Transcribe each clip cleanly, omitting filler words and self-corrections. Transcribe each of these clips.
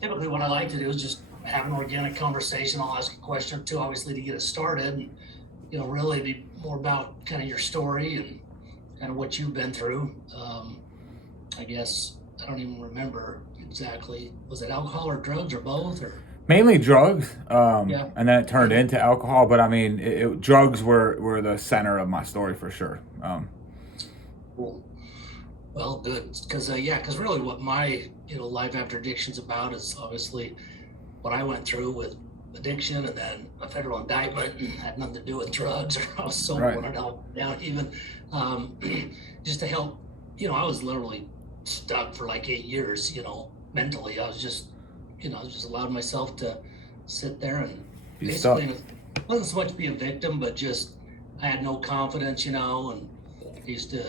typically what I like to do is just have an organic conversation. I'll ask a question or two, obviously, to get it started, and really be more about kind of your story and kind of what you've been through. I guess I don't even remember exactly. Was it alcohol or drugs or both? Or Mainly drugs, yeah, and then it turned into alcohol. But I mean, drugs were the center of my story for sure. cool. Well, good, because yeah, because really, what my life after addiction's about is obviously what I went through with addiction, and then a federal indictment, and had nothing to do with drugs or I was sober Right. when I helped down even, um, just to help. I was literally stuck for like 8 years. Mentally, I was just, I just allowed myself to sit there and Be stuck. basically it wasn't so much be a victim, but just I had no confidence, and I used to,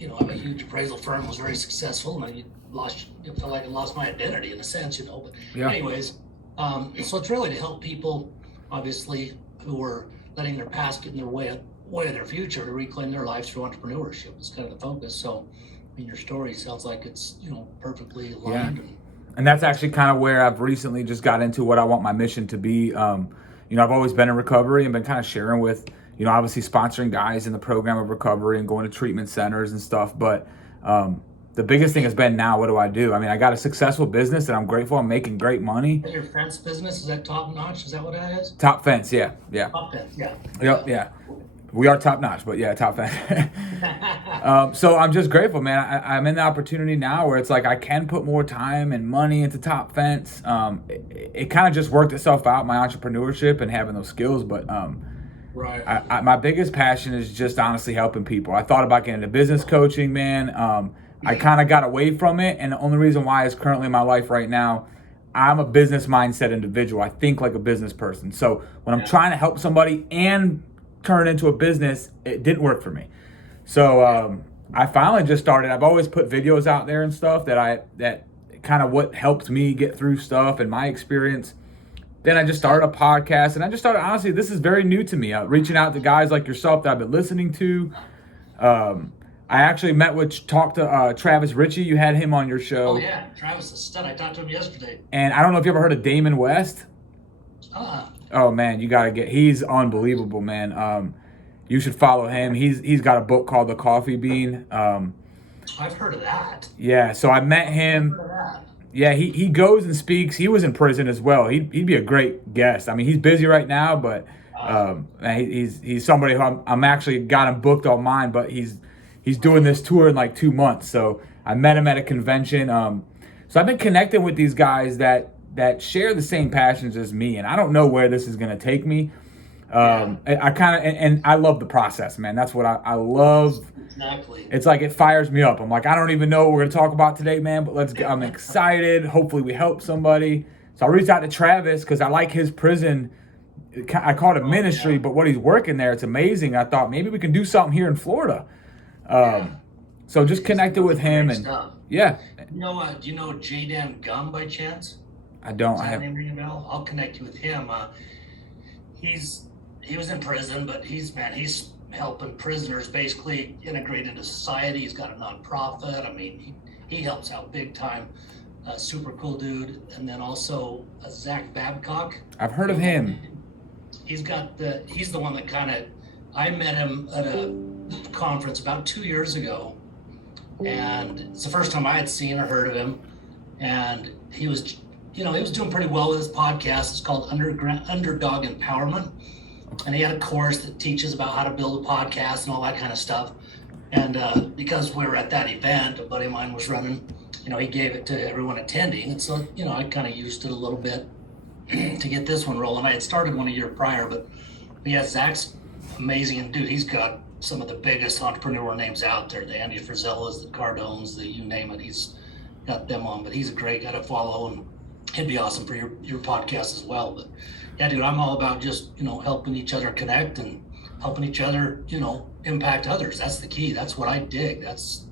have a huge appraisal firm, was very successful, and I felt like I lost my identity in a sense, But Yeah. anyways, so it's really to help people, obviously, who are letting their past get in their way of their future to reclaim their lives through entrepreneurship. It's kind of the focus. So, I mean, your story sounds like it's perfectly Yeah. aligned. And And that's actually kind of where I've recently just got into what I want my mission to be. I've always been in recovery and been kind of sharing with, obviously sponsoring guys in the program of recovery and going to treatment centers and stuff. But the biggest thing has been now, what do I do? I mean, I got a successful business that I'm grateful. I'm making great money. your fence business, is that top notch? Is that what that is? Top fence, yeah, yeah, Top fence, yeah. yep, yeah. We are top notch, but yeah, top fence. So I'm just grateful, man. I'm in the opportunity now where it's like I can put more time and money into Top Fence. It kind of just worked itself out, my entrepreneurship and having those skills. But Right. my biggest passion is just honestly helping people. I thought about getting into business coaching, man. I kind of got away from it, and the only reason why is currently in my life right now, I'm a business mindset individual. I think like a business person. So when I'm trying to help somebody and turn it into a business, it didn't work for me. So I finally just started. I've always put videos out there and stuff that kind of what helped me get through stuff and my experience. Then I just started a podcast, and I just started, honestly, this is very new to me, reaching out to guys like yourself that I've been listening to. I actually talked to Travis Ritchie. You had him on your show. Oh yeah, Travis is stud. I talked to him yesterday. And I don't know if you ever heard of Damon West. Ah, Oh man, he's unbelievable, man. You should follow him. He's got a book called The Coffee Bean. I've heard of that. Yeah, so I met him. Heard of that. Yeah, he goes and speaks. He was in prison as well. He'd be a great guest. I mean, he's busy right now, but he's somebody who I'm actually got him booked on mine. But he's doing this tour in like 2 months. So I met him at a convention. So I've been connecting with these guys that share the same passions as me, and I don't know where this is gonna take me. I kind of and I love the process, man. That's what I love. Exactly. It's like it fires me up. I'm like, I don't even know what we're gonna talk about today, man. But I'm excited. Hopefully, we help somebody. So I reached out to Travis because I like his prison. I call it a ministry, but what he's working there, it's amazing. I thought maybe we can do something here in Florida. So just connected with him, and yeah, Do you know Jaden Gum by chance? I don't. Does I that have. name ring a bell? I'll connect you with him. He was in prison, but he's helping prisoners basically integrate into society. He's got a nonprofit. I mean, he helps out big time. Super cool dude. And then also Zach Babcock. I've heard of him. He's the one that kind of, I met him at a conference about 2 years ago, and it's the first time I had seen or heard of him. And he was doing pretty well with his podcast. It's called Underdog Empowerment, and he had a course that teaches about how to build a podcast and all that kind of stuff. And because we were at that event, a buddy of mine was running. He gave it to everyone attending, and so I kind of used it a little bit to get this one rolling. I had started one a year prior, but yeah, Zach's amazing, and dude, he's got some of the biggest entrepreneur names out there: the Andy Frizellas, the Cardones, the you name it. He's got them on, but he's a great guy to follow, and it'd be awesome for your podcast as well. But yeah, dude, I'm all about just helping each other connect and helping each other impact others. That's the key. That's what I dig. That's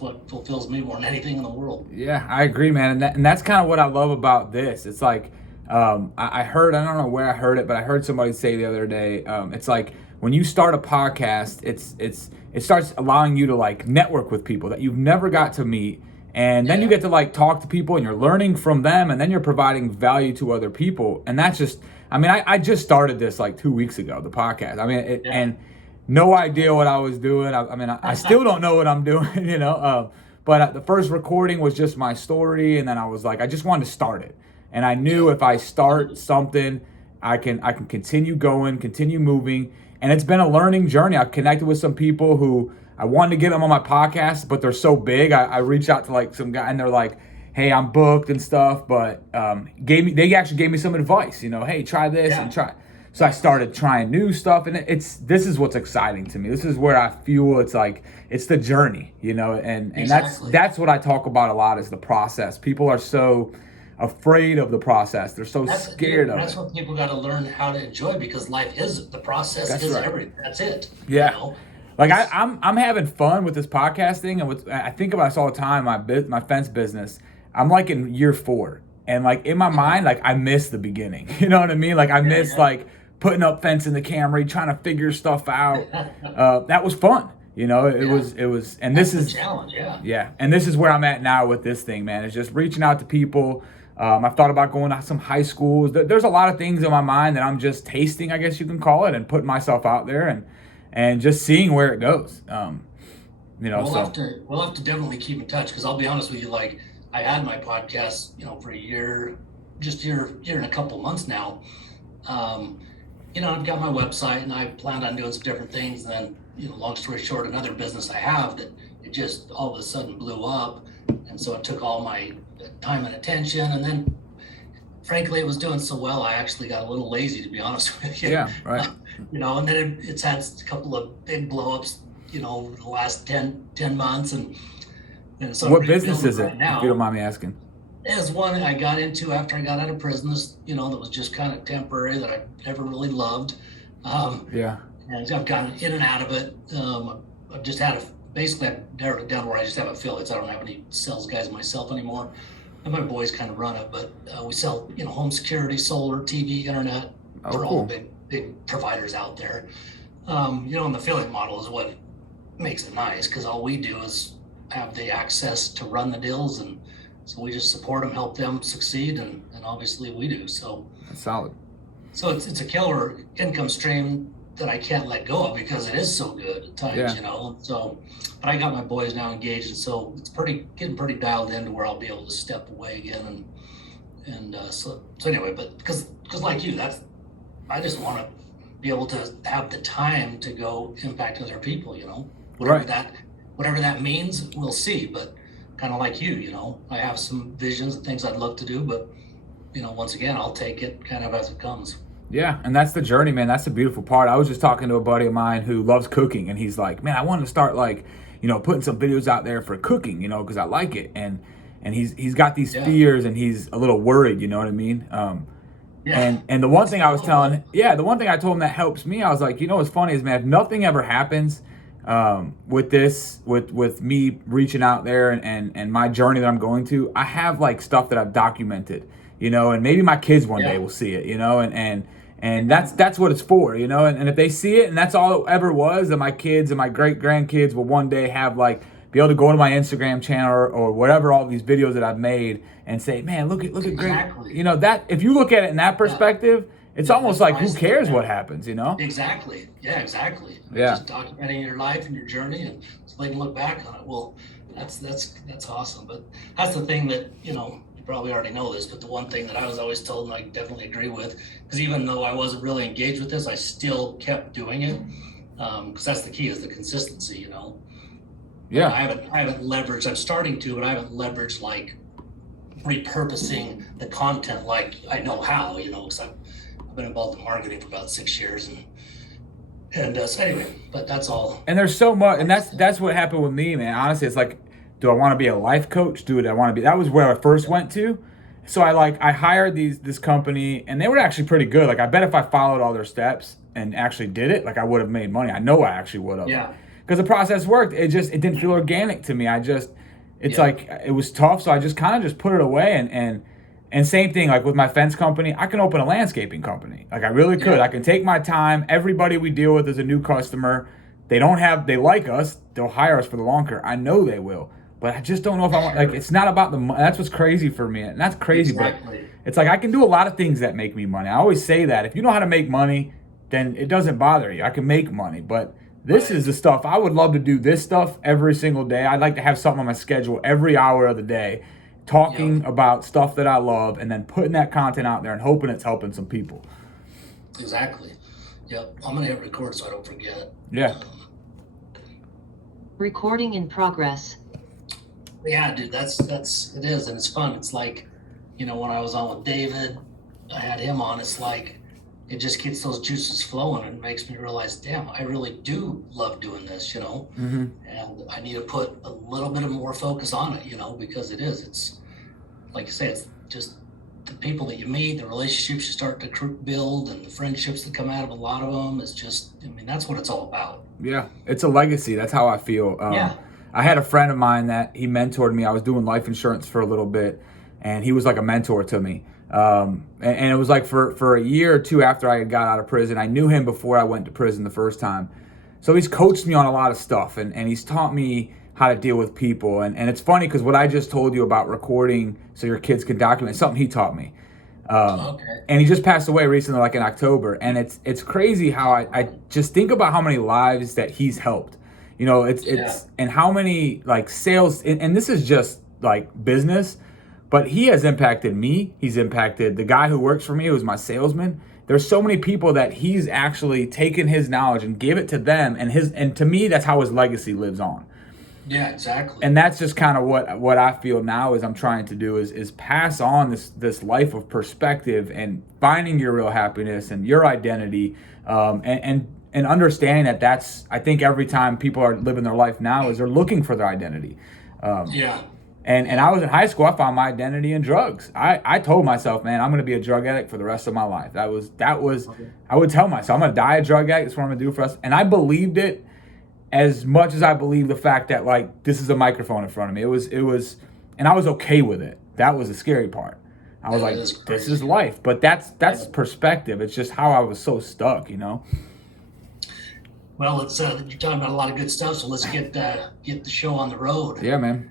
what fulfills me more than anything in the world. Yeah, I agree, man, and that's kind of what I love about this. It's like I heard, I don't know where I heard it, but I heard somebody say the other day. It's like when you start a podcast, it starts allowing you to like network with people that you've never got to meet, And then you get to like talk to people and you're learning from them, and then you're providing value to other people. And that's just, I mean, I just started this like 2 weeks ago, the podcast. I mean, and no idea what I was doing. I mean, I still don't know what I'm doing, you know. But the first recording was just my story, and then I was like, I just wanted to start it. And I knew if I start something, I can continue going, continue moving. And it's been a learning journey. I've connected with some people who I wanted to get them on my podcast, but they're so big. I reached out to like some guy, and they're like, hey, I'm booked and stuff, but they actually gave me some advice, you know, hey, try this and try. So I started trying new stuff, and this is what's exciting to me. This is where I feel it's like, it's the journey, you know, and Exactly. that's what I talk about a lot, is the process. People are so afraid of the process. They're so scared of it. That's what people got to learn how to enjoy, because life is the process. That's is right. everything. That's it. Yeah. You know? Like I'm having fun with this podcast thing, and I think about this all the time. My fence business, I'm like in year 4, and like in my mind, like I miss the beginning. You know what I mean? Like I miss like putting up fence in the Camry, trying to figure stuff out. That was fun. You know, it was, and this That's is the challenge. yeah, and this is where I'm at now with this thing, man. It's just reaching out to people. I've thought about going to some high schools. There's a lot of things in my mind that I'm just tasting, I guess you can call it, and putting myself out there and just seeing where it goes. You know, we'll have to definitely keep in touch, because I'll be honest with you, like I had my podcast, you know, for a year and a couple months now. You know, I've got my website, and I planned on doing some different things. And then, you know, long story short, another business I have that it just all of a sudden blew up, and so it took all my time and attention. And then, frankly, it was doing so well, I actually got a little lazy, to be honest with you. yeah, right. You know, and then it's had a couple of big blowups, you know, over the last 10 months. And so What business is it, right now, if you don't mind me asking? there's one I got into after I got out of prison, you know, that was just kind of temporary, that I never really loved. Yeah. And I've gotten in and out of it. I've just had basically I've narrowed it down where I just have affiliates. I don't have any sales guys myself anymore. And my boys kind of run it, but we sell, you know, home security, solar, TV, internet for all the big providers out there. You know, and the affiliate model is what makes it nice, because all we do is have the access to run the deals, and so we just support them, help them succeed, and obviously we do. So That's solid. So it's a killer income stream that I can't let go of, because it is so good at times, you know. So, but I got my boys now engaged, and so it's getting pretty dialed in to where I'll be able to step away again, and so anyway. But because like you, I just want to be able to have the time to go impact other people, you know. Whatever that means, we'll see. But kind of like you know, I have some visions and things I'd love to do, but you know, once again, I'll take it kind of as it comes. Yeah, and that's the journey, man. That's the beautiful part. I was just talking to a buddy of mine who loves cooking, and he's like, man, I wanted to start like, you know, putting some videos out there for cooking, you know, because I like it. And he's got these fears, and he's a little worried, you know what I mean? And the one thing I was the one thing I told him that helps me, I was like, you know what's funny is, man, if nothing ever happens with this, with me reaching out there and my journey that I'm going to, I have like stuff that I've documented, you know, and maybe my kids one day will see it, you know, and that's what it's for, you know, and if they see it and that's all it ever was, then my kids and my great grandkids will one day have like, be able to go to my Instagram channel or whatever, all these videos that I've made, and say, man, look at great, you know, that if you look at it in that perspective, it's almost like, who cares what happens, you know? Exactly. Yeah, exactly. Yeah. Just documenting your life and your journey, and so they can look back on it. Well, that's awesome. But that's the thing that, you know, you probably already know this, but the one thing that I was always told, and I definitely agree with, because even though I wasn't really engaged with this, I still kept doing it. Because that's the key, is the consistency, you know? Yeah. I haven't leveraged, I'm starting to, but I haven't leveraged like repurposing the content like I know how, you know, because I've been involved in marketing for about 6 years, and so anyway, but that's all. And there's so much, and that's what happened with me, man. Honestly, it's like, do I want to be a life coach? I want to be? That was where I first went to. So I hired this company, and they were actually pretty good. Like, I bet if I followed all their steps and actually did it, like I would have made money. I know I actually would have. Yeah. Because the process worked. It didn't feel organic to me. It's like, it was tough. So I just kind of just put it away, and same thing, like with my fence company, I can open a landscaping company. Like I really could. I can take my time. Everybody we deal with is a new customer. They like us. They'll hire us for the long term. I know they will. but I just don't know if I want, like, it's not about the money. That's what's crazy for me. And that's crazy, Exactly. but it's like I can do a lot of things that make me money. I always say that. If you know how to make money, then it doesn't bother you. I can make money, but this is the stuff. I would love to do this stuff every single day. I'd like to have something on my schedule every hour of the day, talking about stuff that I love and then putting that content out there and hoping it's helping some people. Exactly. Yep. I'm gonna hit record so I don't forget. Yeah. Recording in progress. Yeah, dude, it is, and it's fun. It's like, when I was on with David, I had him on. It's like it just gets those juices flowing and makes me realize, damn, I really do love doing this, Mm-hmm. and I need to put a little bit of more focus on it, because it's like you say, it's just the people that you meet, the relationships you start to build, and the friendships that come out of a lot of them. It's just, that's what it's all about. Yeah, it's a legacy. That's how I feel. Yeah. I had a friend of mine that he mentored me. I was doing life insurance for a little bit, and he was like a mentor to me. And it was like for a year or two after I got out of prison. I knew him before I went to prison the first time. So he's coached me on a lot of stuff, and he's taught me how to deal with people. And it's funny because what I just told you about recording so your kids can document, something he taught me. Okay. And he just passed away recently, like in October. And it's crazy how I just think about how many lives that he's helped. It's and how many like sales, and this is just like business, but he has impacted me. He's impacted the guy who works for me, who's my salesman. There's so many people that he's actually taken his knowledge and gave it to them, and to me, that's how his legacy lives on. Yeah, exactly. And that's just kind of what I feel now is I'm trying to do is pass on this life of perspective and finding your real happiness and your identity, and understanding that that's, I think every time people are living their life now is they're looking for their identity. Yeah. And I was in high school, I found my identity in drugs. I told myself, man, I'm going to be a drug addict for the rest of my life. That was I would tell myself, I'm going to die a drug addict. That's what I'm going to do for us. And I believed it as much as I believed the fact that like this is a microphone in front of me. It was, and I was okay with it. That was the scary part. I was like, this is life. But that's perspective. It's just how I was so stuck, Well, you're talking about a lot of good stuff, so let's get the show on the road. Yeah, man.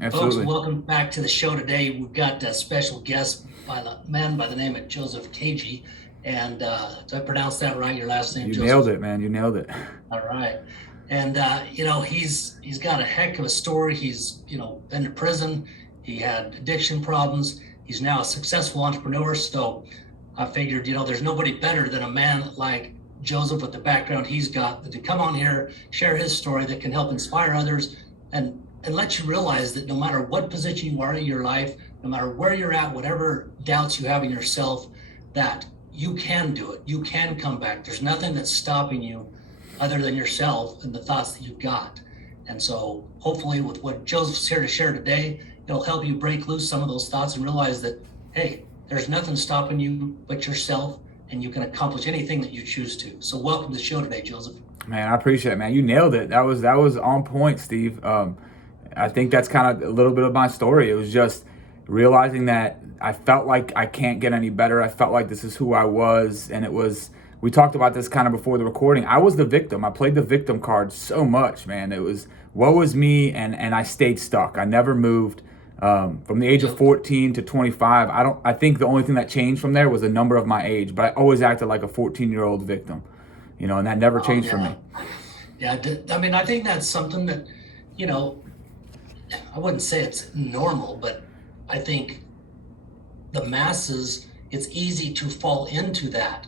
Absolutely. Folks, welcome back to the show today. We've got a special guest by the man by the name of Joseph Cagey. And did I pronounce that right? Your last name, Joseph? You nailed it, man. You nailed it. All right. And he's got a heck of a story. He's been to prison. He had addiction problems. He's now a successful entrepreneur. So I figured, there's nobody better than a man like Joseph with the background he's got to come on here, share his story that can help inspire others and let you realize that no matter what position you are in your life, no matter where you're at, whatever doubts you have in yourself, that you can do it. You can come back. There's nothing that's stopping you other than yourself and the thoughts that you've got. And so hopefully with what Joseph's here to share today, it'll help you break loose some of those thoughts and realize that, hey, there's nothing stopping you but yourself, and you can accomplish anything that you choose to. So welcome to the show today, Joseph. Man, I appreciate it, man. You nailed it. That was on point, Steve. I think that's kind of a little bit of my story. It was just realizing that I felt like I can't get any better. I felt like this is who I was. And we talked about this kind of before the recording. I was the victim. I played the victim card so much, man. It was, woe was me, and I stayed stuck. I never moved. From the age of 14 to 25, I think the only thing that changed from there was the number of my age, but I always acted like a 14-year-old victim, and that never changed for me. Yeah, I think that's something that, I wouldn't say it's normal, but I think the masses, it's easy to fall into that,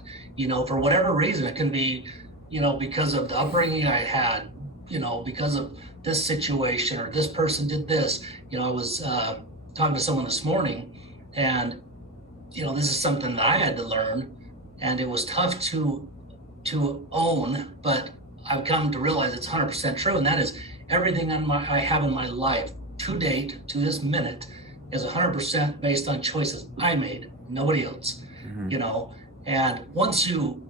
for whatever reason. It can be, because of the upbringing I had, because of this situation or this person did this. I was talking to someone this morning, and this is something that I had to learn, and it was tough to own, but I've come to realize it's 100% true, and that is everything I have in my life to date, to this minute, is 100% based on choices I made, nobody else. Mm-hmm. And once you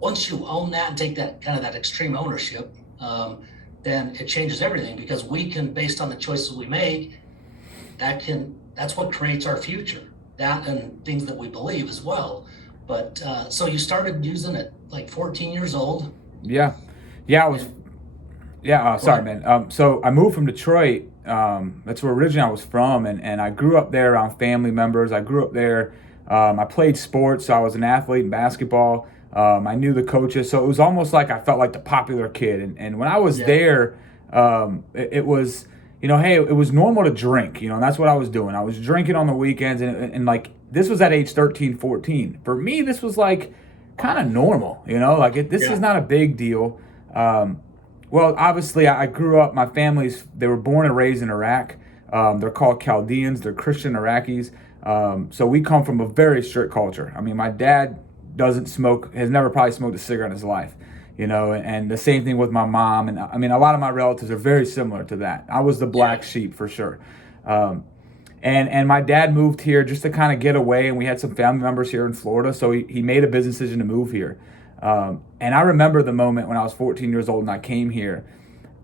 own that and take that kind of that extreme ownership, then it changes everything, because we can, based on the choices we make, that's what creates our future, that and things that we believe as well. But so you started using it like 14 years old. Yeah, I was. Yeah, Go sorry, ahead. man. So I moved from Detroit. That's where originally I was from, and I grew up there around family members. I grew up there. I played sports, so I was an athlete in basketball. I knew the coaches, so it was almost like I felt like the popular kid. And when I was Yeah. there, it was, hey, it was normal to drink, and that's what I was doing. I was drinking on the weekends, and like this was at age 13, 14. For me, this was like kind of normal, like this is Yeah. not a big deal. Um, well, obviously, I grew up. My family's they were born and raised in Iraq. They're called Chaldeans. They're Christian Iraqis. So we come from a very strict culture. I mean, my dad doesn't smoke. Has never probably smoked a cigarette in his life. And the same thing with my mom. And I mean, a lot of my relatives are very similar to that. I was the Yeah. black sheep for sure. Um, and my dad moved here just to kind of get away, and we had some family members here in Florida, so he made a business decision to move here. And I remember the moment when I was 14 years old and I came here.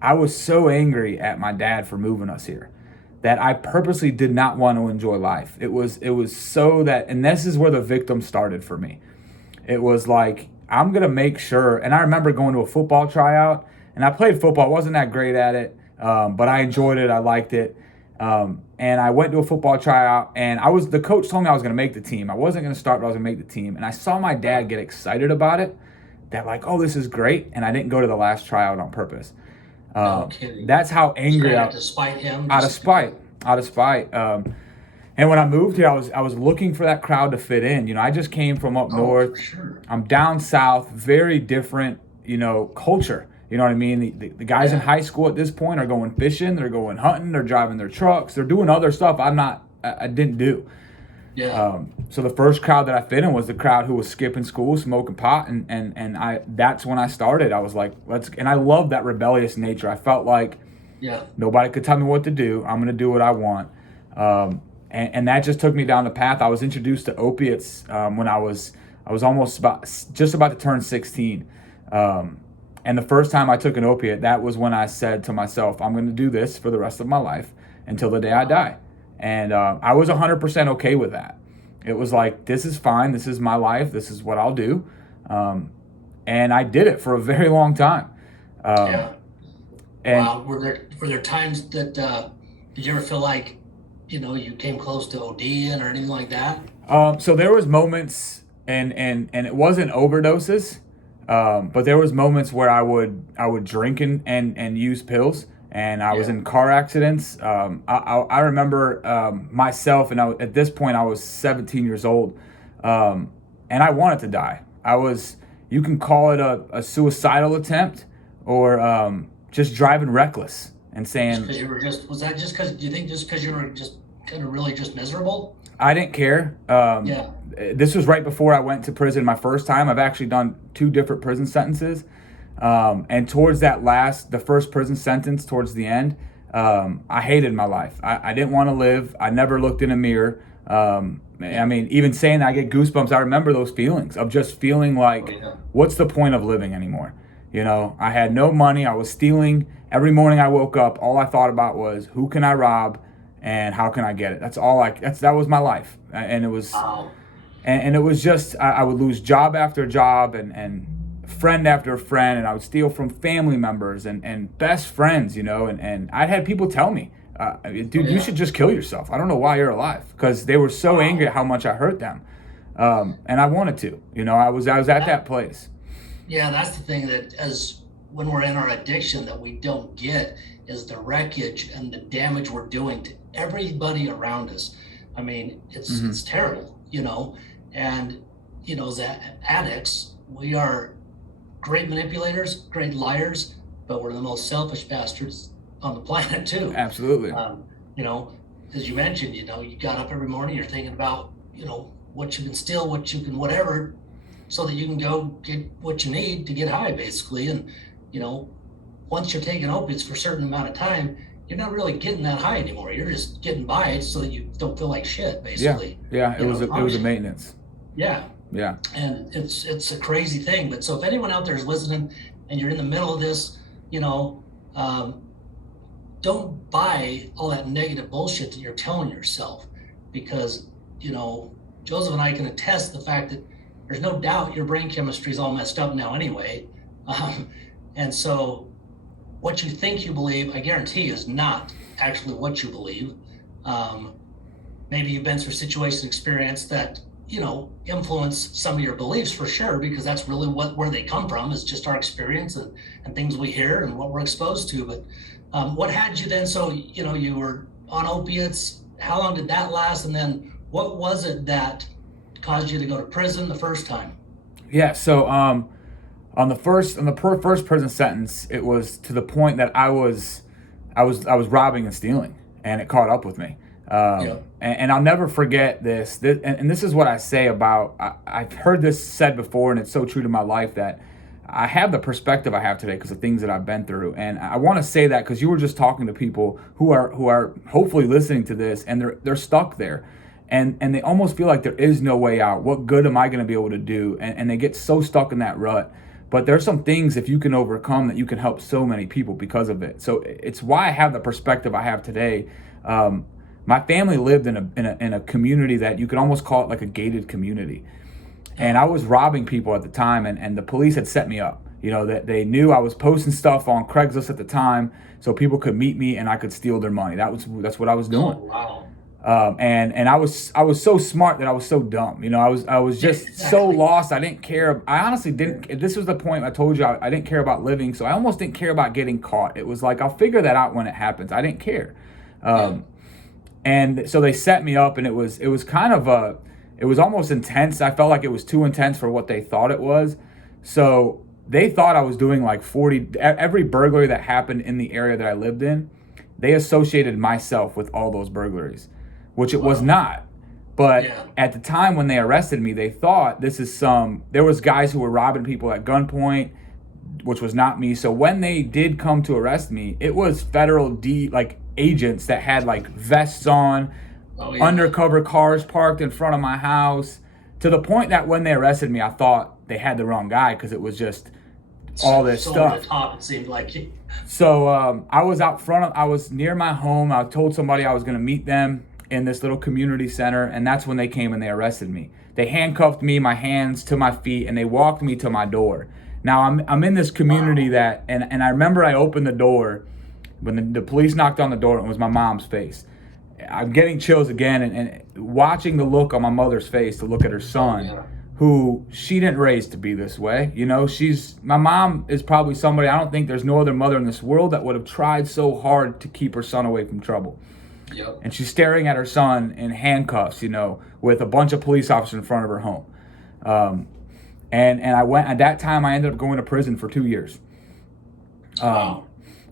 I was so angry at my dad for moving us here that I purposely did not want to enjoy life. It was so that, and this is where the victim started for me. It was like, I'm gonna make sure. And I remember going to a football tryout, and I played football. Wasn't that great at it, but I enjoyed it. I liked it. And I went to a football tryout, and the coach told me I was gonna make the team. I wasn't gonna start, but I was gonna make the team. And I saw my dad get excited about it. That like, oh, this is great. And I didn't go to the last tryout on purpose. No kidding. That's how angry Kind I, of to spite him. out of Just spite, out of spite. And when I moved here, I was looking for that crowd to fit in. I just came from up oh, north. for sure. I'm down south, very different, culture. You know what I mean? The guys in Yeah. high school at this point are going fishing, they're going hunting, they're driving their trucks, they're doing other stuff I didn't do. Yeah. So the first crowd that I fit in was the crowd who was skipping school, smoking pot, and that's when I started. I was like, and I love that rebellious nature. I felt like Yeah. nobody could tell me what to do. I'm gonna do what I want. And that just took me down the path. I was introduced to opiates when I was almost just about to turn 16. And the first time I took an opiate, that was when I said to myself, I'm going to do this for the rest of my life until the day I die. And I was 100% okay with that. It was like, this is fine. This is my life. This is what I'll do. And I did it for a very long time. Yeah. And Wow. Were there times that did you ever feel like you came close to ODing or anything like that? So there was moments, and it wasn't overdoses, but there was moments where I would drink and use pills, and I was Yeah. in car accidents. I remember myself, and at this point I was 17 years old, and I wanted to die. You can call it a suicidal attempt, or just driving reckless and Just saying, because you were was that just because, do you think just because you were just kind of really just miserable? I didn't care. Yeah. This was right before I went to prison my first time. I've actually done 2 different prison sentences. And towards the first prison sentence, towards the end, I hated my life. I didn't want to live. I never looked in a mirror. I mean, even saying that, I get goosebumps. I remember those feelings of just feeling Oh, like, yeah. what's the point of living anymore? I had no money. I was stealing. Every morning I woke up, all I thought about was, who can I rob and how can I get it? That was my life. And it was, Wow. and it was just, I would lose job after job, and friend after friend, and I would steal from family members and best friends, and I'd had people tell me, dude, Oh, you yeah. should just kill yourself. I don't know why you're alive, because they were so Wow. angry at how much I hurt them. And I wanted to, I was at that place. Yeah, that's the thing, that as when we're in our addiction, that we don't get is the wreckage and the damage we're doing to everybody around us. I mean, it's terrible, and as addicts, we are great manipulators, great liars, but we're the most selfish bastards on the planet too. Absolutely. You know, as you mentioned, you got up every morning, you're thinking about, what you can steal, what you can whatever, so that you can go get what you need to get high, basically. And, once you're taking opiates for a certain amount of time, you're not really getting that high anymore. You're just getting by it so that you don't feel like shit, Yeah. basically. Yeah. It was a maintenance. Yeah. Yeah. And it's a crazy thing. But so if anyone out there is listening and you're in the middle of this, um, don't buy all that negative bullshit that you're telling yourself, because Joseph and I can attest to the fact that there's no doubt your brain chemistry is all messed up now anyway, and so what you think you believe, I guarantee, is not actually what you believe. Um, Maybe you've been through situations, experience that, influence some of your beliefs for sure, because that's really where they come from, is just our experience and things we hear and what we're exposed to. But what had you then? So, you were on opiates. How long did that last? And then what was it that caused you to go to prison the first time? Yeah. So on the first prison sentence, it was to the point that I was robbing and stealing, and it caught up with me. Yeah. And I'll never forget this. And this is what I say about. I've heard this said before, and it's so true to my life that I have the perspective I have today because of things that I've been through. And I want to say that because you were just talking to people who are hopefully listening to this, and they're stuck there. And they almost feel like there is no way out. What good am I going to be able to do? And they get so stuck in that rut. But there's some things, if you can overcome, that you can help so many people because of it. So it's why I have the perspective I have today. My family lived in a community that you could almost call it like a gated community. And I was robbing people at the time, and the police had set me up. That they knew I was posting stuff on Craigslist at the time, so people could meet me and I could steal their money. That's what I was doing. Oh, wow. And I was so smart that I was so dumb. I was just so lost. I didn't care. I honestly didn't. This was the point I told you I didn't care about living. So I almost didn't care about getting caught. It was like, I'll figure that out when it happens. I didn't care. And so they set me up, and it was kind of it was almost intense. I felt like it was too intense for what they thought it was. So they thought I was doing like 40, every burglary that happened in the area that I lived in, they associated myself with all those burglaries, which it was not. But at the time when they arrested me, they thought there was guys who were robbing people at gunpoint, which was not me. So when they did come to arrest me, it was federal agents that had like vests on, undercover cars parked in front of my house, to the point that when they arrested me, I thought they had the wrong guy because it was just all this so stuff. Over the top, it seemed like. So I was out front. I was near my home. I told somebody I was going to meet them in this little community center, and that's when they came and they arrested me. They handcuffed me, my hands to my feet, and they walked me to my door. Now I'm in this community that, and I remember I opened the door when the police knocked on the door, and it was my mom's face. I'm getting chills again, and watching the look on my mother's face to look at her son, who she didn't raise to be this way. My mom is probably somebody, I don't think there's no other mother in this world that would have tried so hard to keep her son away from trouble. Yep. And she's staring at her son in handcuffs, with a bunch of police officers in front of her home. And I went, at that time, I ended up going to prison for 2 years. Wow.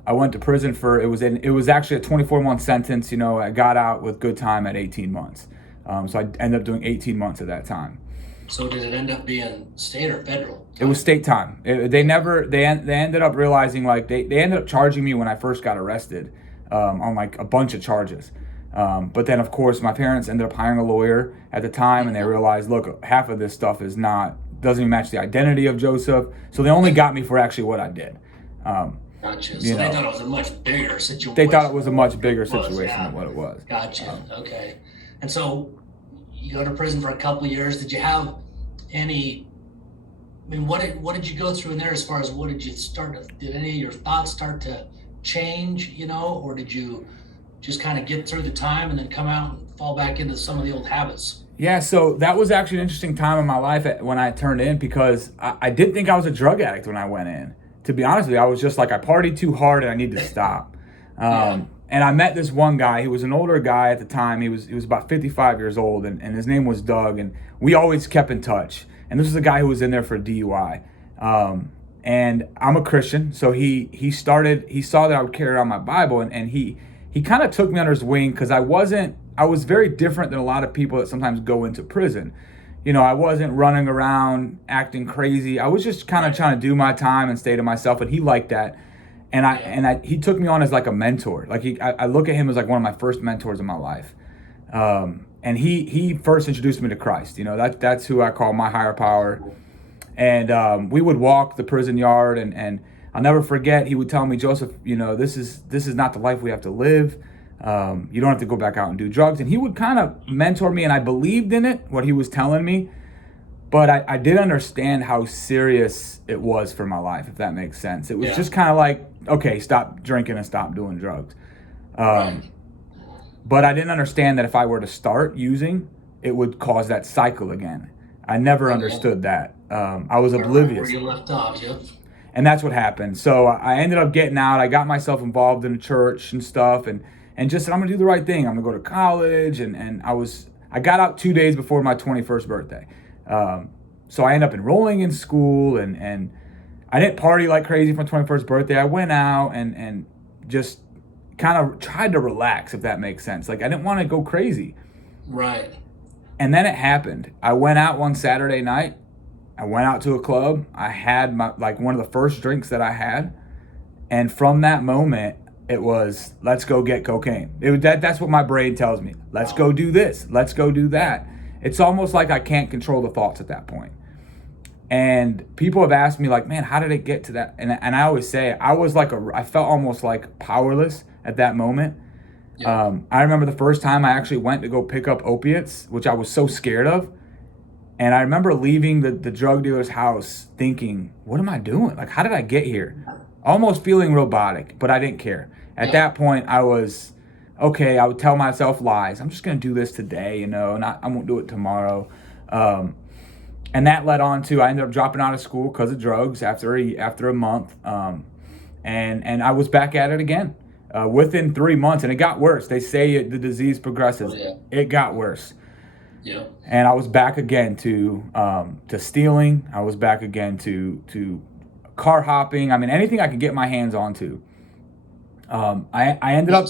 I went to prison it was actually a 24-month sentence. I got out with good time at 18 months. So I ended up doing 18 months at that time. So did it end up being state or federal? It was state time. They ended up realizing, they ended up charging me when I first got arrested on like a bunch of charges. But then of course my parents ended up hiring a lawyer at the time, and they realized, look, half of this stuff doesn't even match the identity of Joseph. So they only got me for actually what I did. Gotcha. So they thought it was a much bigger situation. They thought it was a much bigger situation than what it was. Gotcha. Okay. And so you go to prison for a couple of years. Did you have any? I mean, what did you go through in there as far as what did you did any of your thoughts start to change? Or did you just kind of get through the time and then come out and fall back into some of the old habits? Yeah, so that was actually an interesting time in my life when I turned in, because I didn't think I was a drug addict when I went in. To be honest with you, I was just like, I partied too hard and I need to stop. And I met this one guy. He was an older guy at the time. He was about 55 years old, and his name was Doug, and we always kept in touch. And this was a guy who was in there for DUI. And I'm a Christian, so he saw that I would carry around my Bible, and he kind of took me under his wing, because I was very different than a lot of people that sometimes go into prison. I wasn't running around acting crazy. I was just kind of trying to do my time and stay to myself, and he liked that. And he took me on as like a mentor. I look at him as like one of my first mentors in my life. And he first introduced me to Christ. That's who I call my higher power. And we would walk the prison yard, and I'll never forget, he would tell me, Joseph, this is not the life we have to live. You don't have to go back out and do drugs. And he would kind of mentor me, and I believed in it, what he was telling me. But I did understand how serious it was for my life, if that makes sense. It was just kind of like, okay, stop drinking and stop doing drugs. Right. But I didn't understand that if I were to start using, it would cause that cycle again. I never understood that. I was oblivious. Where you left off, yeah. And that's what happened. So I ended up getting out. I got myself involved in a church and stuff, and just said, I'm gonna do the right thing. I'm gonna go to college, and I got out 2 days before my 21st birthday. So I ended up enrolling in school, and I didn't party like crazy for my 21st birthday. I went out and just kind of tried to relax, if that makes sense. Like, I didn't want to go crazy. Right. And then it happened. I went out one Saturday night. I went out to a club. I had one of the first drinks that I had. And from that moment, it was, let's go get cocaine. That's what my brain tells me. Let's go do this. Let's go do that. It's almost like I can't control the thoughts at that point. And people have asked me, like, man, how did it get to that? And I always say, I felt almost like powerless at that moment. Yeah. I remember the first time I actually went to go pick up opiates, which I was so scared of. And I remember leaving the drug dealer's house thinking, what am I doing? Like, how did I get here? Almost feeling robotic, but I didn't care. At that point, I was, okay, I would tell myself lies. I'm just going to do this today, and I won't do it tomorrow. And that led on to, I ended up dropping out of school because of drugs after a month. And I was back at it again within 3 months, and it got worse. They say the disease progresses. It got worse. Yeah. And I was back again to stealing. I was back again to car hopping. I mean, anything I could get my hands onto. I ended up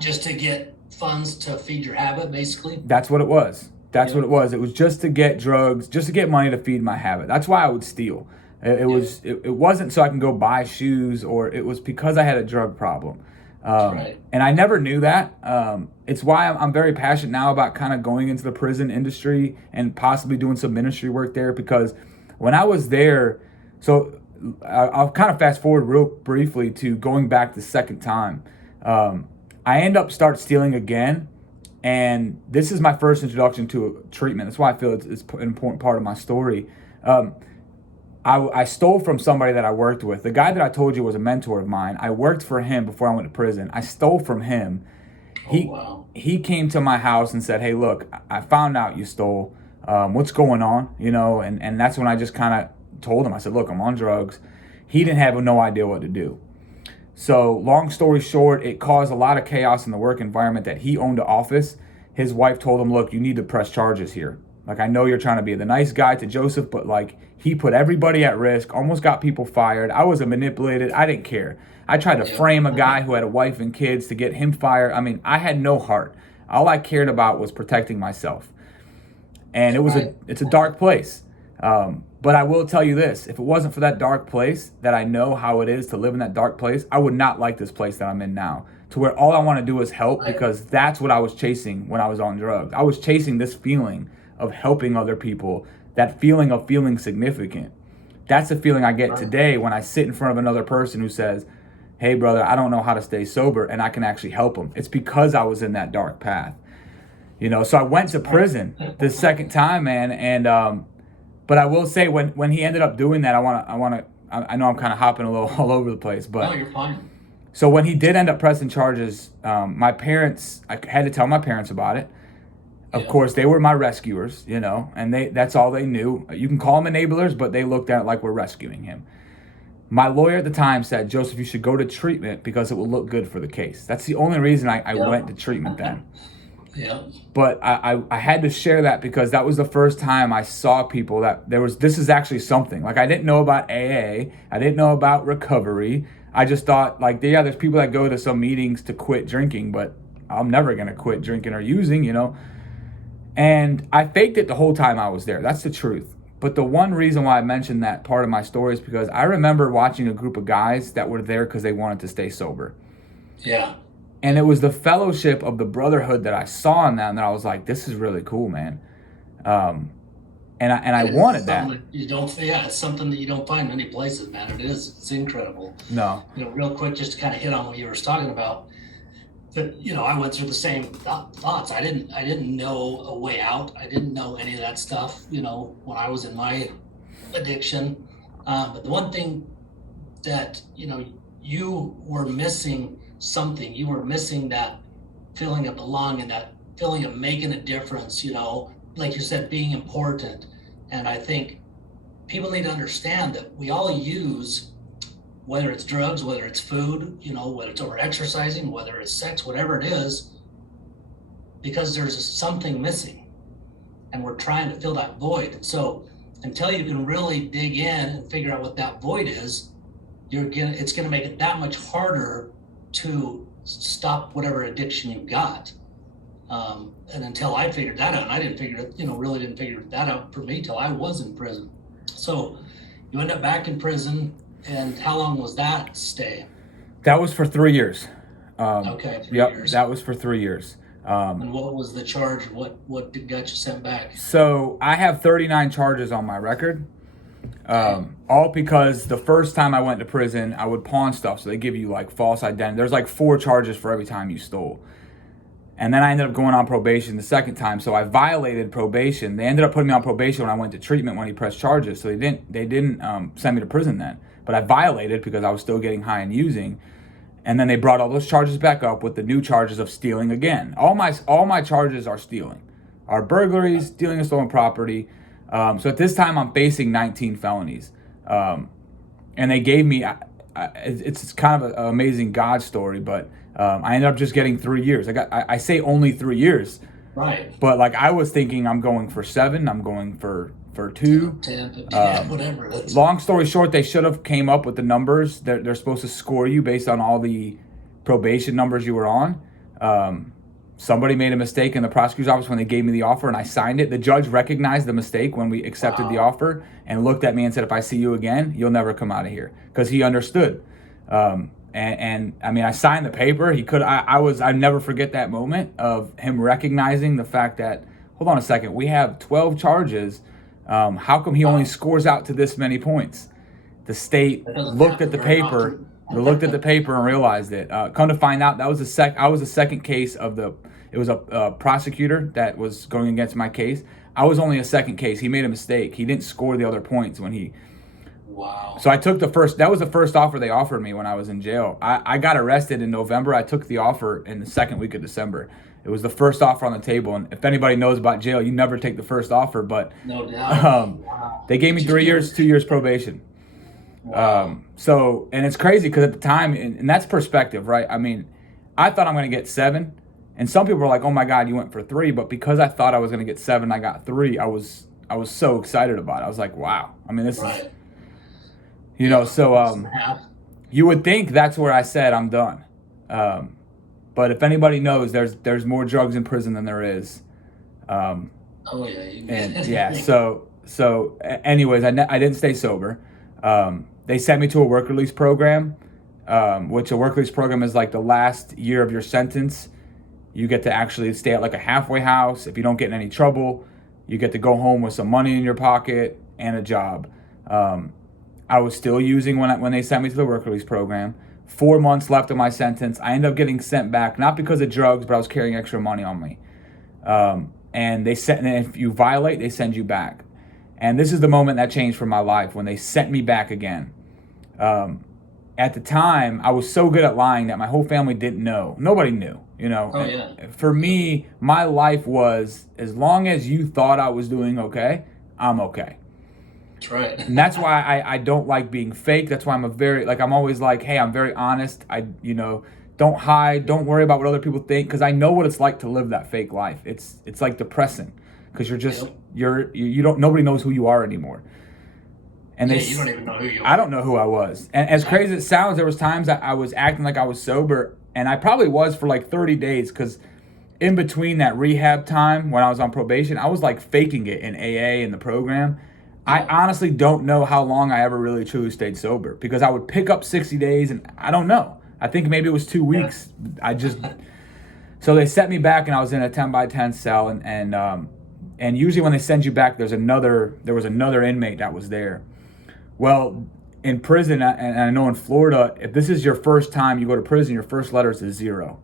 just to get funds to feed your habit, basically. That's what it was. That's what it was. It was just to get drugs, just to get money to feed my habit. That's why I would steal. It wasn't so I can go buy shoes, or it was because I had a drug problem. Right. And I never knew that. It's why I'm very passionate now about kind of going into the prison industry and possibly doing some ministry work there, because when I was there, so I'll kind of fast forward real briefly to going back the second time. I end up start stealing again. And this is my first introduction to treatment. That's why I feel it's an important part of my story. I stole from somebody that I worked with. The guy that I told you was a mentor of mine. I worked for him before I went to prison. I stole from him. He came to my house and said, hey, look, I found out you stole. What's going on? And that's when I just kind of told him. I said, look, I'm on drugs. He didn't have no idea what to do. So long story short, it caused a lot of chaos in the work environment that he owned an office. His wife told him, look, you need to press charges here. Like, I know you're trying to be the nice guy to Joseph, but like, he put everybody at risk, almost got people fired. I was manipulated. I didn't care. I tried to frame a guy who had a wife and kids to get him fired. I mean, I had no heart. All I cared about was protecting myself. And it's a dark place. But I will tell you this, if it wasn't for that dark place, that I know how it is to live in that dark place, I would not like this place that I'm in now, to where all I want to do is help, because that's what I was chasing when I was on drugs. I was chasing this feeling of helping other people, that feeling of feeling significant. That's the feeling I get today when I sit in front of another person who says, hey, brother, I don't know how to stay sober, and I can actually help them. It's because I was in that dark path. So I went to prison the second time, man, and but I will say, when he ended up doing that, I know I'm kind of hopping a little all over the place, but no, you're fine. So when he did end up pressing charges, my parents, I had to tell my parents about it. Of course, they were my rescuers, and that's all they knew. You can call them enablers, but they looked at it like we're rescuing him. My lawyer at the time said, Joseph, you should go to treatment because it will look good for the case. That's the only reason I went to treatment then. Yeah. But I had to share that because that was the first time I saw people that this is actually something. Like, I didn't know about AA. I didn't know about recovery. I just thought, like, there's people that go to some meetings to quit drinking, but I'm never going to quit drinking or using, And I faked it the whole time I was there. That's the truth. But the one reason why I mentioned that part of my story is because I remember watching a group of guys that were there because they wanted to stay sober. Yeah. And it was the fellowship of the brotherhood that I saw in them that I was like, this is really cool, man. And I wanted that. It's something that you don't find many places, man. It's incredible. No. Real quick, just to kind of hit on what you were talking about. but I went through the same thoughts. I didn't know a way out. I didn't know any of that stuff. When I was in my addiction. But the one thing that you were missing something. You were missing that feeling of belonging, that feeling of making a difference. Like you said, being important. And I think people need to understand that we all use, whether it's drugs, whether it's food, whether it's over exercising, whether it's sex, whatever it is, because there's something missing and we're trying to fill that void. So until you can really dig in and figure out what that void is, it's going to make it that much harder to stop whatever addiction you've got. And until I figured that out, and I didn't figure it, really didn't figure that out for me till I was in prison. So you end up back in prison, and how long was that stay? That was for 3 years. Okay, 3 Yep, years. that was for 3 years. And what was the charge? What got you sent back? So I have 39 charges on my record. All because the first time I went to prison, I would pawn stuff. So they give you like false identity. There's like 4 charges for every time you stole. And then I ended up going on probation the second time. So I violated probation. They ended up putting me on probation when I went to treatment when he pressed charges. So they didn't send me to prison then. But I violated because I was still getting high and using. And then they brought all those charges back up with the new charges of stealing again. All my charges are stealing, are burglaries, stealing of stolen property. So at this time, I'm facing 19 felonies. And they gave me, it's kind of an amazing God story, but I ended up just getting 3 years. I say only 3 years. Right. But like I was thinking I'm going for 7, I'm going for 2. 10, 15, whatever. Long story short, they should have came up with the numbers. They're supposed to score you based on all the probation numbers you were on. Somebody made a mistake in the prosecutor's office when they gave me the offer and I signed it. The judge recognized the mistake when we accepted the offer and looked at me and said, if I see you again, you'll never come out of here, because he understood. And I mean, I signed the paper. I never forget that moment of him recognizing the fact that, hold on a second, we have 12 charges. How come he only scores out to this many points? The state looked at the paper. They looked at the paper and realized it. Come to find out, I was the second case of it was a prosecutor that was going against my case. I was only a second case. He made a mistake. He didn't score the other points when he. Wow. So I took that was the first offer they offered me when I was in jail. I got arrested in November. I took the offer in the second week of December. It was the first offer on the table. And if anybody knows about jail, you never take the first offer. But no doubt. They gave me 3 years, 2 years probation. Wow. So, and it's crazy because at the time, and that's perspective, right? I mean, I thought I'm going to get 7. And some people were like, oh my God, you went for 3. But because I thought I was going to get 7, I got 3. I was so excited about it. I was like, wow. I mean, this is, so you would think that's where I said I'm done. But if anybody knows, there's more drugs in prison than there is. Oh yeah. And yeah, so anyways, I didn't stay sober. They sent me to a work release program, which a work release program is like the last year of your sentence. You get to actually stay at like a halfway house. If you don't get in any trouble, you get to go home with some money in your pocket and a job. I was still using when they sent me to the work release program. 4 months left of my sentence. I ended up getting sent back, not because of drugs, but I was carrying extra money on me. And if you violate, they send you back. And this is the moment that changed for my life, when they sent me back again. At the time, I was so good at lying that my whole family didn't know. Nobody knew, Oh yeah. For me, my life was, as long as you thought I was doing okay, I'm okay. That's right. And that's why I don't like being fake. That's why I'm always like, hey, I'm very honest. Don't hide. Don't worry about what other people think, because I know what it's like to live that fake life. It's like depressing, because nobody knows who you are anymore. And you don't even know who you are. I don't know who I was. And as crazy as it sounds, there was times that I was acting like I was sober, and I probably was for like 30 days, because in between that rehab time when I was on probation, I was like faking it in AA in the program. I honestly don't know how long I ever really truly stayed sober, because I would pick up 60 days and I don't know. I think maybe it was 2 weeks. So they sent me back and I was in a 10 by 10 cell, and usually when they send you back, there was another inmate that was there. Well, in prison, and I know in Florida, if this is your first time you go to prison, your first letter is a 0.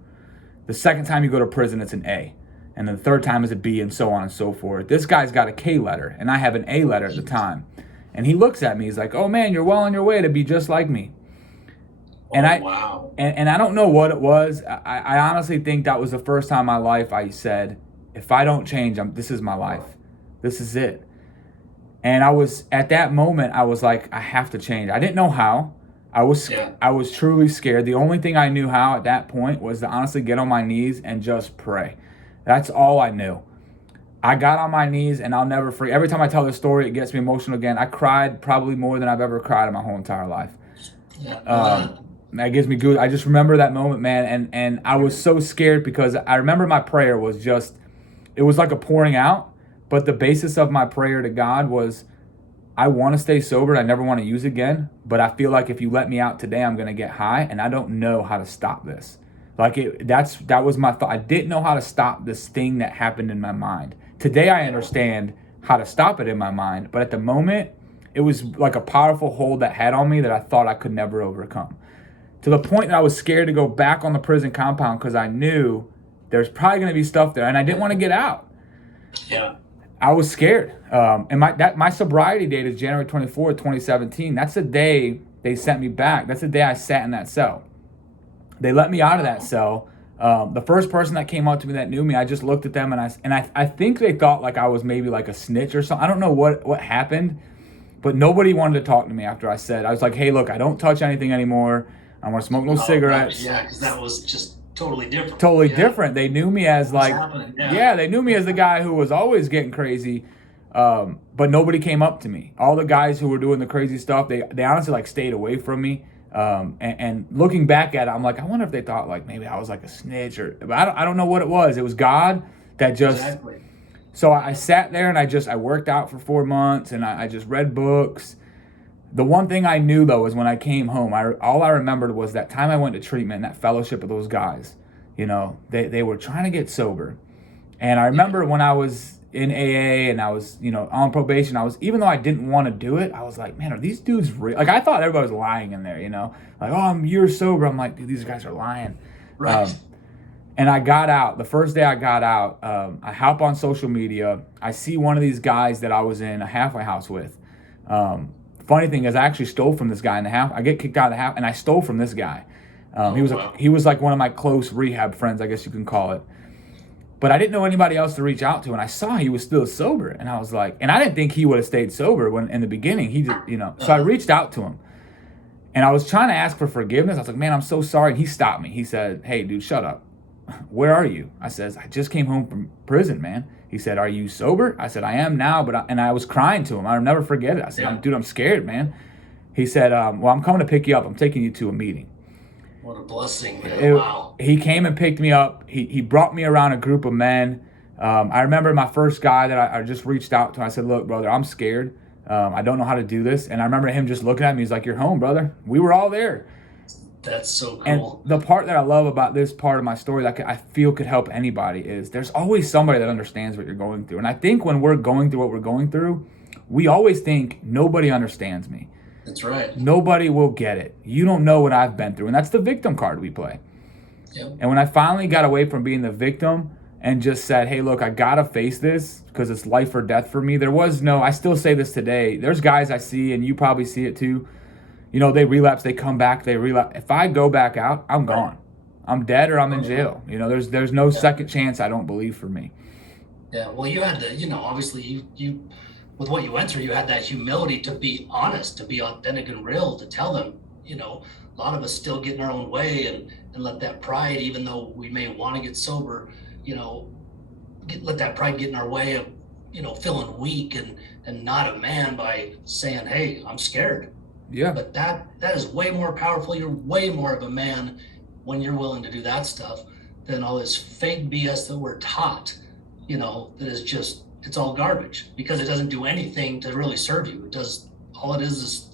The second time you go to prison, it's an A. And then the third time is a B, and so on and so forth. This guy's got a K letter, and I have an A letter at the time. And he looks at me, he's like, oh man, you're well on your way to be just like me. And Wow. And I don't know what it was. I honestly think that was the first time in my life I said, if I don't change, this is my life. This is it. And at that moment, I was like, I have to change. I didn't know how. I was truly scared. The only thing I knew how at that point was to honestly get on my knees and just pray. That's all I knew. I got on my knees, and I'll never forget. Every time I tell this story, it gets me emotional again. I cried probably more than I've ever cried in my whole entire life. That gives me good. I just remember that moment, man, and I was so scared because I remember my prayer was just, it was like a pouring out, but the basis of my prayer to God was, I want to stay sober. I never want to use again, but I feel like if you let me out today, I'm going to get high, and I don't know how to stop this. Like that was my thought. I didn't know how to stop this thing that happened in my mind. Today I understand how to stop it in my mind, but at the moment, it was like a powerful hold that had on me that I thought I could never overcome. To the point that I was scared to go back on the prison compound because I knew there's probably going to be stuff there, and I didn't want to get out. Yeah. I was scared. And my sobriety date is January 24th, 2017. That's the day they sent me back. That's the day I sat in that cell. They let me out of that cell. The first person that came up to me that knew me, I just looked at them, and I think they thought like I was maybe like a snitch or something. I don't know what happened, but nobody wanted to talk to me after I was like, hey, look, I don't touch anything anymore. I don't want to smoke no cigarettes. Yeah, because that was just totally different. Totally different. They knew me as like, yeah, they knew me as the guy who was always getting crazy. But nobody came up to me. All the guys who were doing the crazy stuff, they honestly like stayed away from me. And looking back at it, I'm like, I wonder if they thought like maybe I was like a snitch but I don't know what it was. It was God that just. Exactly. So I sat there and I worked out for 4 months, and I just read books. The one thing I knew though is when I came home, all I remembered was that time I went to treatment, that fellowship with those guys. You know, they were trying to get sober, and I remember when I was in AA and I was, on probation, even though I didn't want to do it, I was like, man, are these dudes real? Like I thought everybody was lying in there, like, oh, you're sober. I'm like, dude, these guys are lying. Right. And I got out. The first day I got out, I hop on social media. I see one of these guys that I was in a halfway house with. Funny thing is, I actually stole from this guy in the half. I get kicked out of the half, and I stole from this guy. He was like one of my close rehab friends, I guess you can call it. But I didn't know anybody else to reach out to, and I saw he was still sober, and I was like, and I didn't think he would have stayed sober when in the beginning. He just, so I reached out to him, and I was trying to ask for forgiveness. I was like, man, I'm so sorry. And he stopped me. He said, hey, dude, shut up. Where are you? I says, I just came home from prison, man. He said, are you sober? I said, I am now, and I was crying to him. I'll never forget it. I said, dude, I'm scared, man. He said, well, I'm coming to pick you up. I'm taking you to a meeting. What a blessing, man. Wow. He came and picked me up. He brought me around a group of men. I remember my first guy that I just reached out to. I said, look, brother, I'm scared. I don't know how to do this. And I remember him just looking at me. He's like, you're home, brother. We were all there. That's so cool. And the part that I love about this part of my story that I feel could help anybody is there's always somebody that understands what you're going through. And I think when we're going through what we're going through, we always think nobody understands me. That's right. Nobody will get it. You don't know what I've been through. And that's the victim card we play. Yep. And when I finally got away from being the victim and just said, hey, look, I got to face this because it's life or death for me. I still say this today. There's guys I see, and you probably see it too. They relapse, they come back, they relapse. If I go back out, I'm gone. I'm dead or I'm in jail. There's no second chance, I don't believe, for me. Yeah, well, you had to, obviously you with what you went through, you had that humility to be honest, to be authentic and real, to tell them, a lot of us still get in our own way and let that pride, even though we may want to get sober, let that pride get in our way of, feeling weak and not a man by saying, hey, I'm scared. Yeah. But that is way more powerful. You're way more of a man when you're willing to do that stuff than all this fake BS that we're taught, that is just, it's all garbage because it doesn't do anything to really serve you. All it is,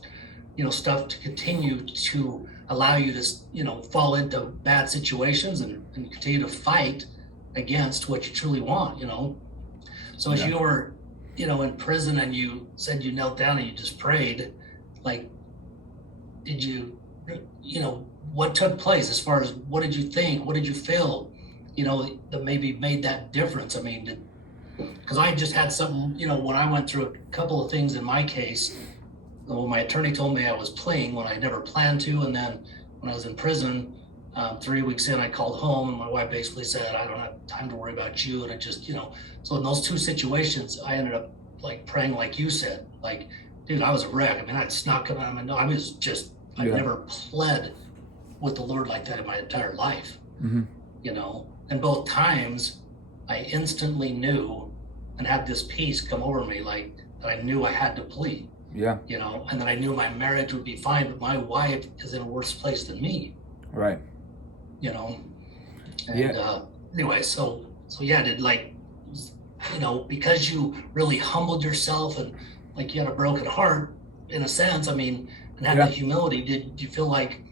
stuff to continue to allow you to, fall into bad situations and continue to fight against what you truly want, So as you were, in prison and you said you knelt down and you just prayed, like, did you, what took place as far as what did you think? What did you feel? that maybe made that difference? I mean, because I just had something, when I went through a couple of things in my case, when my attorney told me I was playing when I never planned to, and then when I was in prison, 3 weeks in, I called home, and my wife basically said, "I don't have time to worry about you," and it just, so in those two situations, I ended up like praying, like you said, like, dude, I was a wreck. I mean, I'd snuck him. I mean, I Yeah. never pled with the Lord like that in my entire life, Mm-hmm. and both times I instantly knew and had this peace come over me, like that I knew I had to plead, Yeah. and that I knew my marriage would be fine, but my wife is in a worse place than me, Right. and Yeah. anyway, so yeah, did like, because you really humbled yourself and like you had a broken heart in a sense, I mean, and had Yeah. the humility, did you feel like,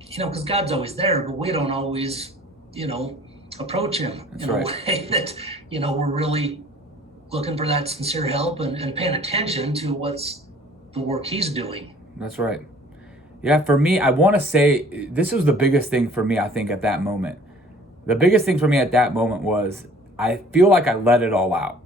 because God's always there, but we don't always, approach him That's in right. a way that, we're really looking for that sincere help and paying attention to what's the work he's doing. That's right. Yeah, for me, I want to say this was the biggest thing for me, I think, at that moment. The biggest thing for me at that moment was I feel like I let it all out.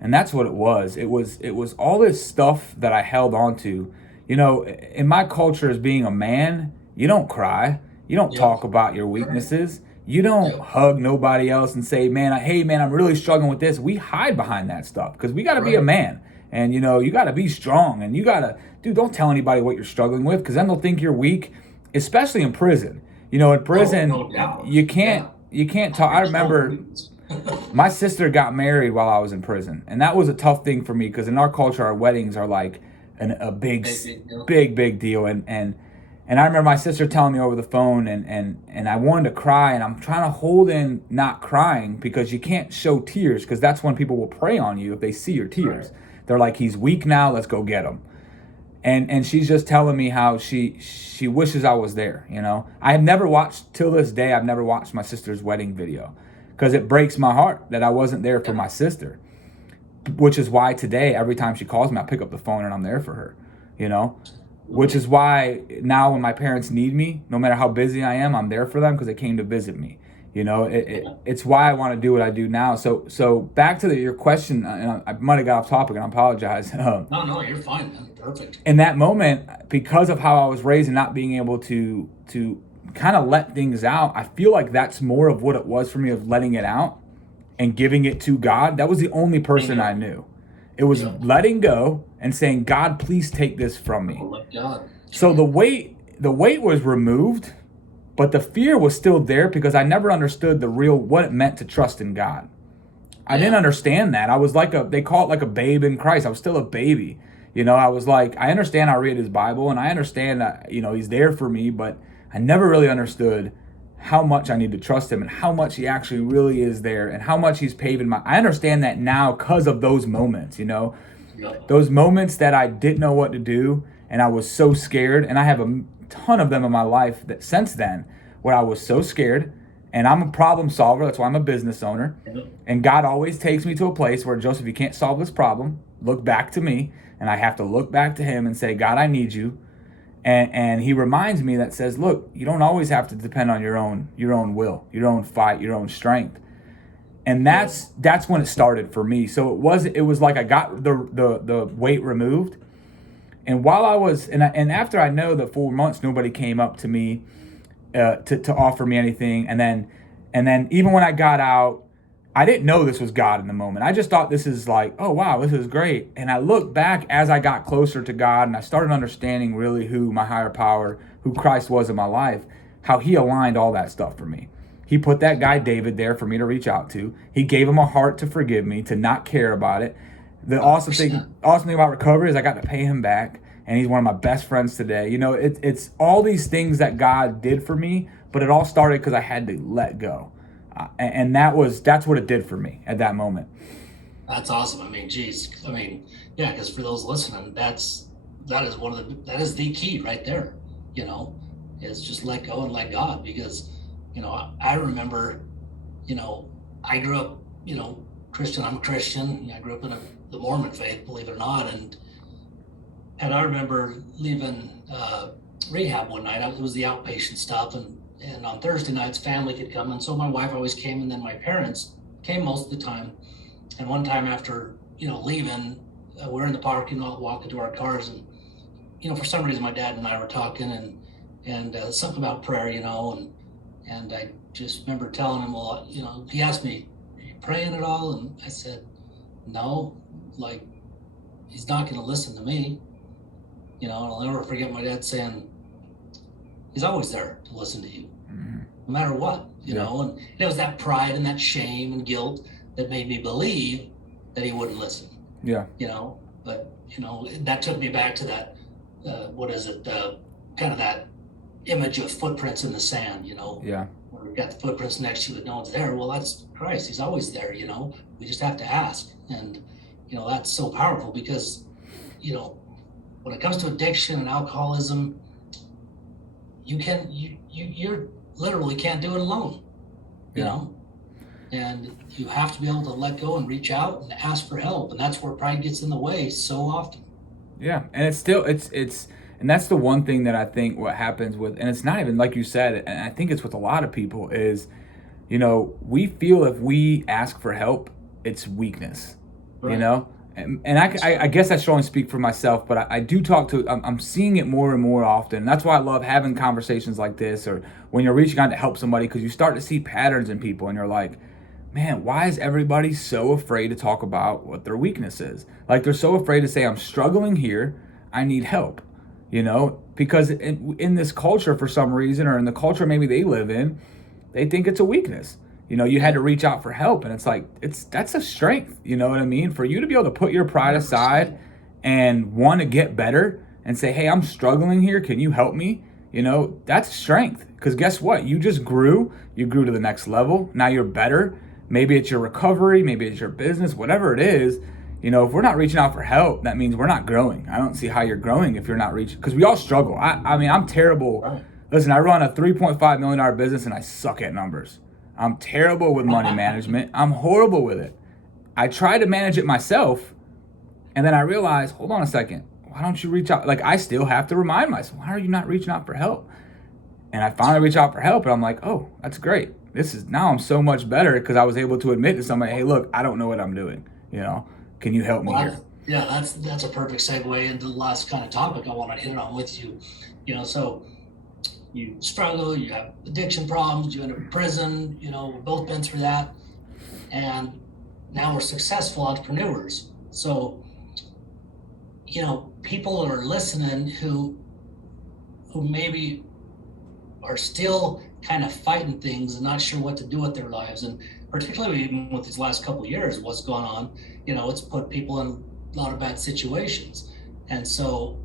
And that's what it was. It was all this stuff that I held on to. In my culture as being a man, you don't cry. You don't Yeah. talk about your weaknesses. You don't Yeah. hug nobody else and say, hey man, I'm really struggling with this. We hide behind that stuff because we got to be a Right. man. And you got to be strong, and you got to, dude, don't tell anybody what you're struggling with because then they'll think you're weak, especially in prison. In prison, no doubt. you can't talk. I remember my sister got married while I was in prison, and that was a tough thing for me because in our culture, our weddings are like a big, deal. big deal. And I remember my sister telling me over the phone, and I wanted to cry, and I'm trying to hold in not crying because you can't show tears because that's when people will prey on you if they see your tears. Right. They're like, he's weak now, let's go get him. And she's just telling me how she wishes I was there. I have never watched, till this day, I've never watched my sister's wedding video because it breaks my heart that I wasn't there for my sister, which is why today, every time she calls me, I pick up the phone and I'm there for her, which is why now when my parents need me, no matter how busy I am, I'm there for them because they came to visit me. It's why I want to do what I do now. So back to your question, and I might have got off topic, and I apologize. No, you're fine, man. Perfect. In that moment, because of how I was raised and not being able to kind of let things out, I feel like that's more of what it was for me, of letting it out and giving it to God. That was the only person I knew. It was letting go and saying, God, please take this from me. Oh, let God. So the weight was removed, but the fear was still there because I never understood what it meant to trust in God. I didn't understand that. I was like they call it like a babe in Christ. I was still a baby. I was like, I understand I read his Bible and I understand that, he's there for me, but I never really understood how much I need to trust him and how much he actually really is there and how much he's paving I understand that now because of those moments, those moments that I didn't know what to do and I was so scared. And I have a ton of them in my life that since then where I was so scared, and I'm a problem solver. That's why I'm a business owner. And God always takes me to a place where, Joseph, you can't solve this problem. Look back to me. And I have to look back to him and say, God, I need you. And he reminds me that says, look, you don't always have to depend on your own will, your own fight, your own strength. And that's when it started for me. So it was like I got the weight removed. And while I was, and after I know the 4 months, nobody came up to me to offer me anything. And then even when I got out, I didn't know this was God in the moment. I just thought this is like, oh, wow, this is great. And I look back as I got closer to God and I started understanding really who my higher power, who Christ was in my life, how he aligned all that stuff for me. He put that guy David there for me to reach out to. He gave him a heart to forgive me, to not care about it. The awesome thing about recovery is I got to pay him back, and he's one of my best friends today. It's all these things that God did for me, but it all started because I had to let go. And that's what it did for me at that moment. That's awesome. I mean, geez. I mean, yeah, because for those listening, that is the key right there. Is just let go and let God, because I remember, I grew up, Christian. I'm a Christian. I grew up in the Mormon faith, believe it or not, and I remember leaving rehab one night. It was the outpatient stuff, and and on Thursday nights, family could come. And so my wife always came, and then my parents came most of the time. And one time after, leaving, we're in the parking lot walking to our cars. And, for some reason, my dad and I were talking and something about prayer, and I just remember telling him, well, he asked me, are you praying at all? And I said, no, like, he's not going to listen to me. And I'll never forget my dad saying, he's always there to listen to you, no matter what, and it was that pride and that shame and guilt that made me believe that he wouldn't listen. Yeah. But, that took me back to that, kind of that image of footprints in the sand, Yeah. where we've got the footprints next to you, but no one's there. Well, that's Christ. He's always there, we just have to ask. And, that's so powerful because, when it comes to addiction and alcoholism, you're literally can't do it alone, and you have to be able to let go and reach out and ask for help. And that's where pride gets in the way so often. Yeah. And it's still, and that's the one thing that I think what happens with, and it's not even like you said, and I think it's with a lot of people is, we feel if we ask for help, it's weakness, Right. And I guess I should only speak for myself, but I do talk to, I'm seeing it more and more often. That's why I love having conversations like this, or when you're reaching out to help somebody, because you start to see patterns in people and you're like, man, why is everybody so afraid to talk about what their weakness is? Like, they're so afraid to say, I'm struggling here, I need help, because in this culture, for some reason, or in the culture maybe they live in, they think it's a weakness. You had to reach out for help, and it's like, that's a strength, you know what I mean? For you to be able to put your pride aside and want to get better and say, hey, I'm struggling here, can you help me? That's strength, because guess what? You just grew to the next level. Now you're better. Maybe it's your recovery, maybe it's your business, whatever it is. If we're not reaching out for help, that means we're not growing. I don't see how you're growing if you're not reaching, because we all struggle. I mean, I'm terrible. Right. Listen, I run a $3.5 million business and I suck at numbers. I'm terrible with money management. I'm horrible with it. I try to manage it myself, and then I realize, hold on a second, why don't you reach out? Like, I still have to remind myself, why are you not reaching out for help? And I finally reach out for help, and I'm like, oh, that's great. Now I'm so much better because I was able to admit to somebody, hey, look, I don't know what I'm doing. Can you help me here? Yeah, that's a perfect segue into the last kind of topic I want to hit on with you. So you struggle, you have addiction problems, you end up in prison, we've both been through that. And now we're successful entrepreneurs. So, people are listening who maybe are still kind of fighting things and not sure what to do with their lives. And particularly even with these last couple of years, what's going on, it's put people in a lot of bad situations. And so,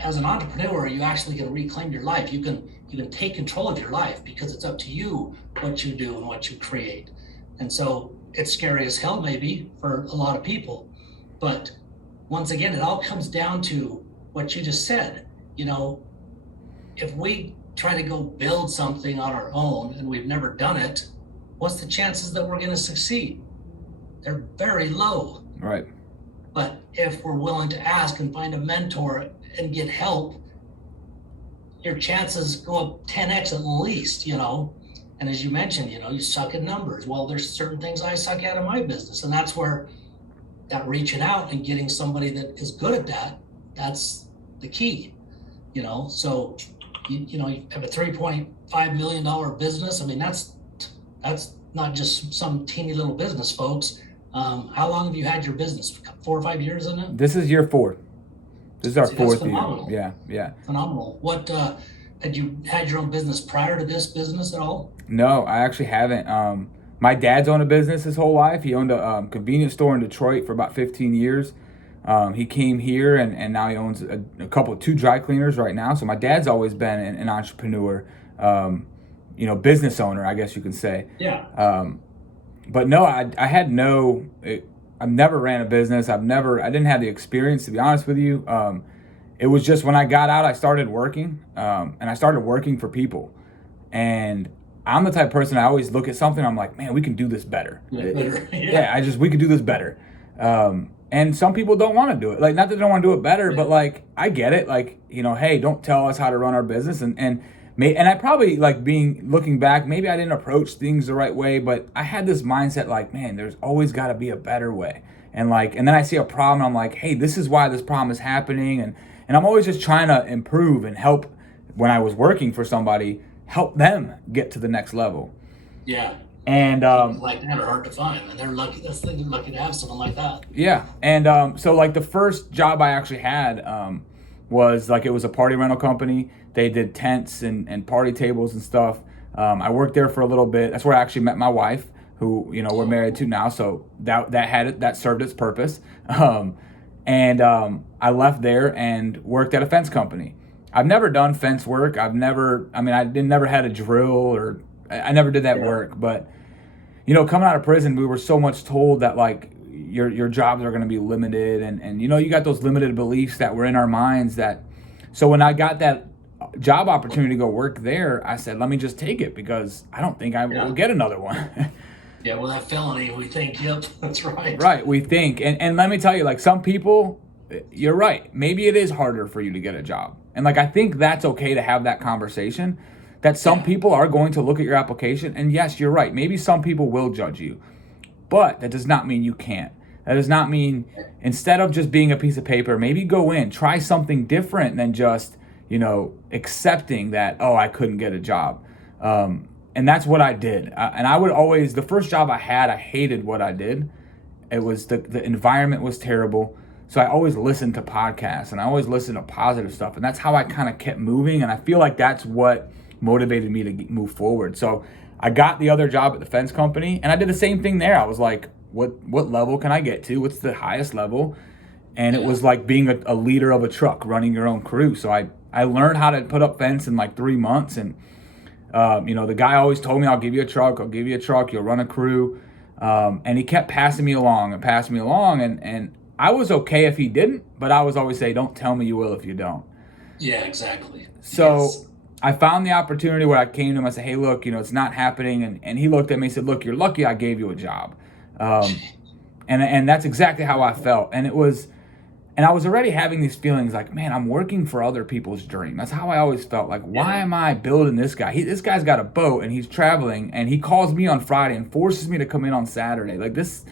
as an entrepreneur, you actually can reclaim your life. You can take control of your life because it's up to you what you do and what you create. And so it's scary as hell maybe for a lot of people. But once again, it all comes down to what you just said. If we try to go build something on our own and we've never done it, what's the chances that we're going to succeed? They're very low. Right. But if we're willing to ask and find a mentor and get help, your chances go up 10x at least, And as you mentioned, you suck at numbers. Well, there's certain things I suck at in my business. And that's where that reaching out and getting somebody that is good at that, that's the key, So, you have a $3.5 million business. I mean, that's not just some teeny little business, folks. How long have you had your business? 4 or 5 years in it? This is year 4. This is our See, that's 4th phenomenal. year. Yeah. Phenomenal. What had you had your own business prior to this business at all? No, I actually haven't. My dad's owned a business his whole life. He owned a convenience store in Detroit for about 15 years. He came here and now he owns two dry cleaners right now. So my dad's always been an entrepreneur, business owner, I guess you can say. Yeah. But no, I've never ran a business. I didn't have the experience, to be honest with you. It was just when I got out, I started working, and I started working for people. And I'm the type of person, I always look at something, I'm like, man, we can do this better. We could do this better. And some people don't want to do it. Like, not that they don't want to do it better, but like, I get it. Like, hey, don't tell us how to run our business. And And I probably like looking back, maybe I didn't approach things the right way, but I had this mindset like, man, there's always got to be a better way. And then I see a problem, I'm like, hey, this is why this problem is happening, and I'm always just trying to improve and help. When I was working for somebody, help them get to the next level. Yeah. And People like that are hard to find, and they're lucky. They're lucky to have someone like that. yeah, and so like the first job I actually had was like, it was a party rental company. They did tents and party tables and stuff. I worked there for a little bit. That's where I actually met my wife, who we're married to now. So that served its purpose. I left there and worked at a fence company. I've never done fence work. I never had a drill, or I never did that work. But coming out of prison, we were so much told that like your jobs are going to be limited, and you got those limited beliefs that were in our minds. So when I got that job opportunity to go work there, I said, let me just take it, because I don't think I will get another one. Yeah, well, that felony, we think, yep, that's right. Right, we think. And let me tell you, like, some people, you're right. Maybe it is harder for you to get a job. And like, I think that's okay to have that conversation, that some people are going to look at your application. And yes, you're right. Maybe some people will judge you, but that does not mean you can't. That does not mean, instead of just being a piece of paper, maybe go in, try something different than just, accepting that, oh, I couldn't get a job. And that's what I did. And I would always, the first job I had, I hated what I did. It was the environment was terrible. So I always listened to podcasts, and I always listened to positive stuff. And that's how I kind of kept moving. And I feel like that's what motivated me to move forward. So I got the other job at the fence company, and I did the same thing there. I was like, what level can I get to? What's the highest level? And it was like being a leader of a truck, running your own crew. So I learned how to put up fence in like 3 months. And the guy always told me, I'll give you a truck, you'll run a crew. And he kept passing me along. And I was okay if he didn't, but I was always say, don't tell me you will if you don't. Yeah, exactly. So Yes. I found the opportunity where I came to him, I said, hey, look, it's not happening. And he looked at me and said, look, you're lucky I gave you a job. And that's exactly how I felt. And I was already having these feelings like, man, I'm working for other people's dream. That's how I always felt. Like, why am I building this guy? This guy's got a boat, and he's traveling, and he calls me on Friday and forces me to come in on Saturday. Like, this,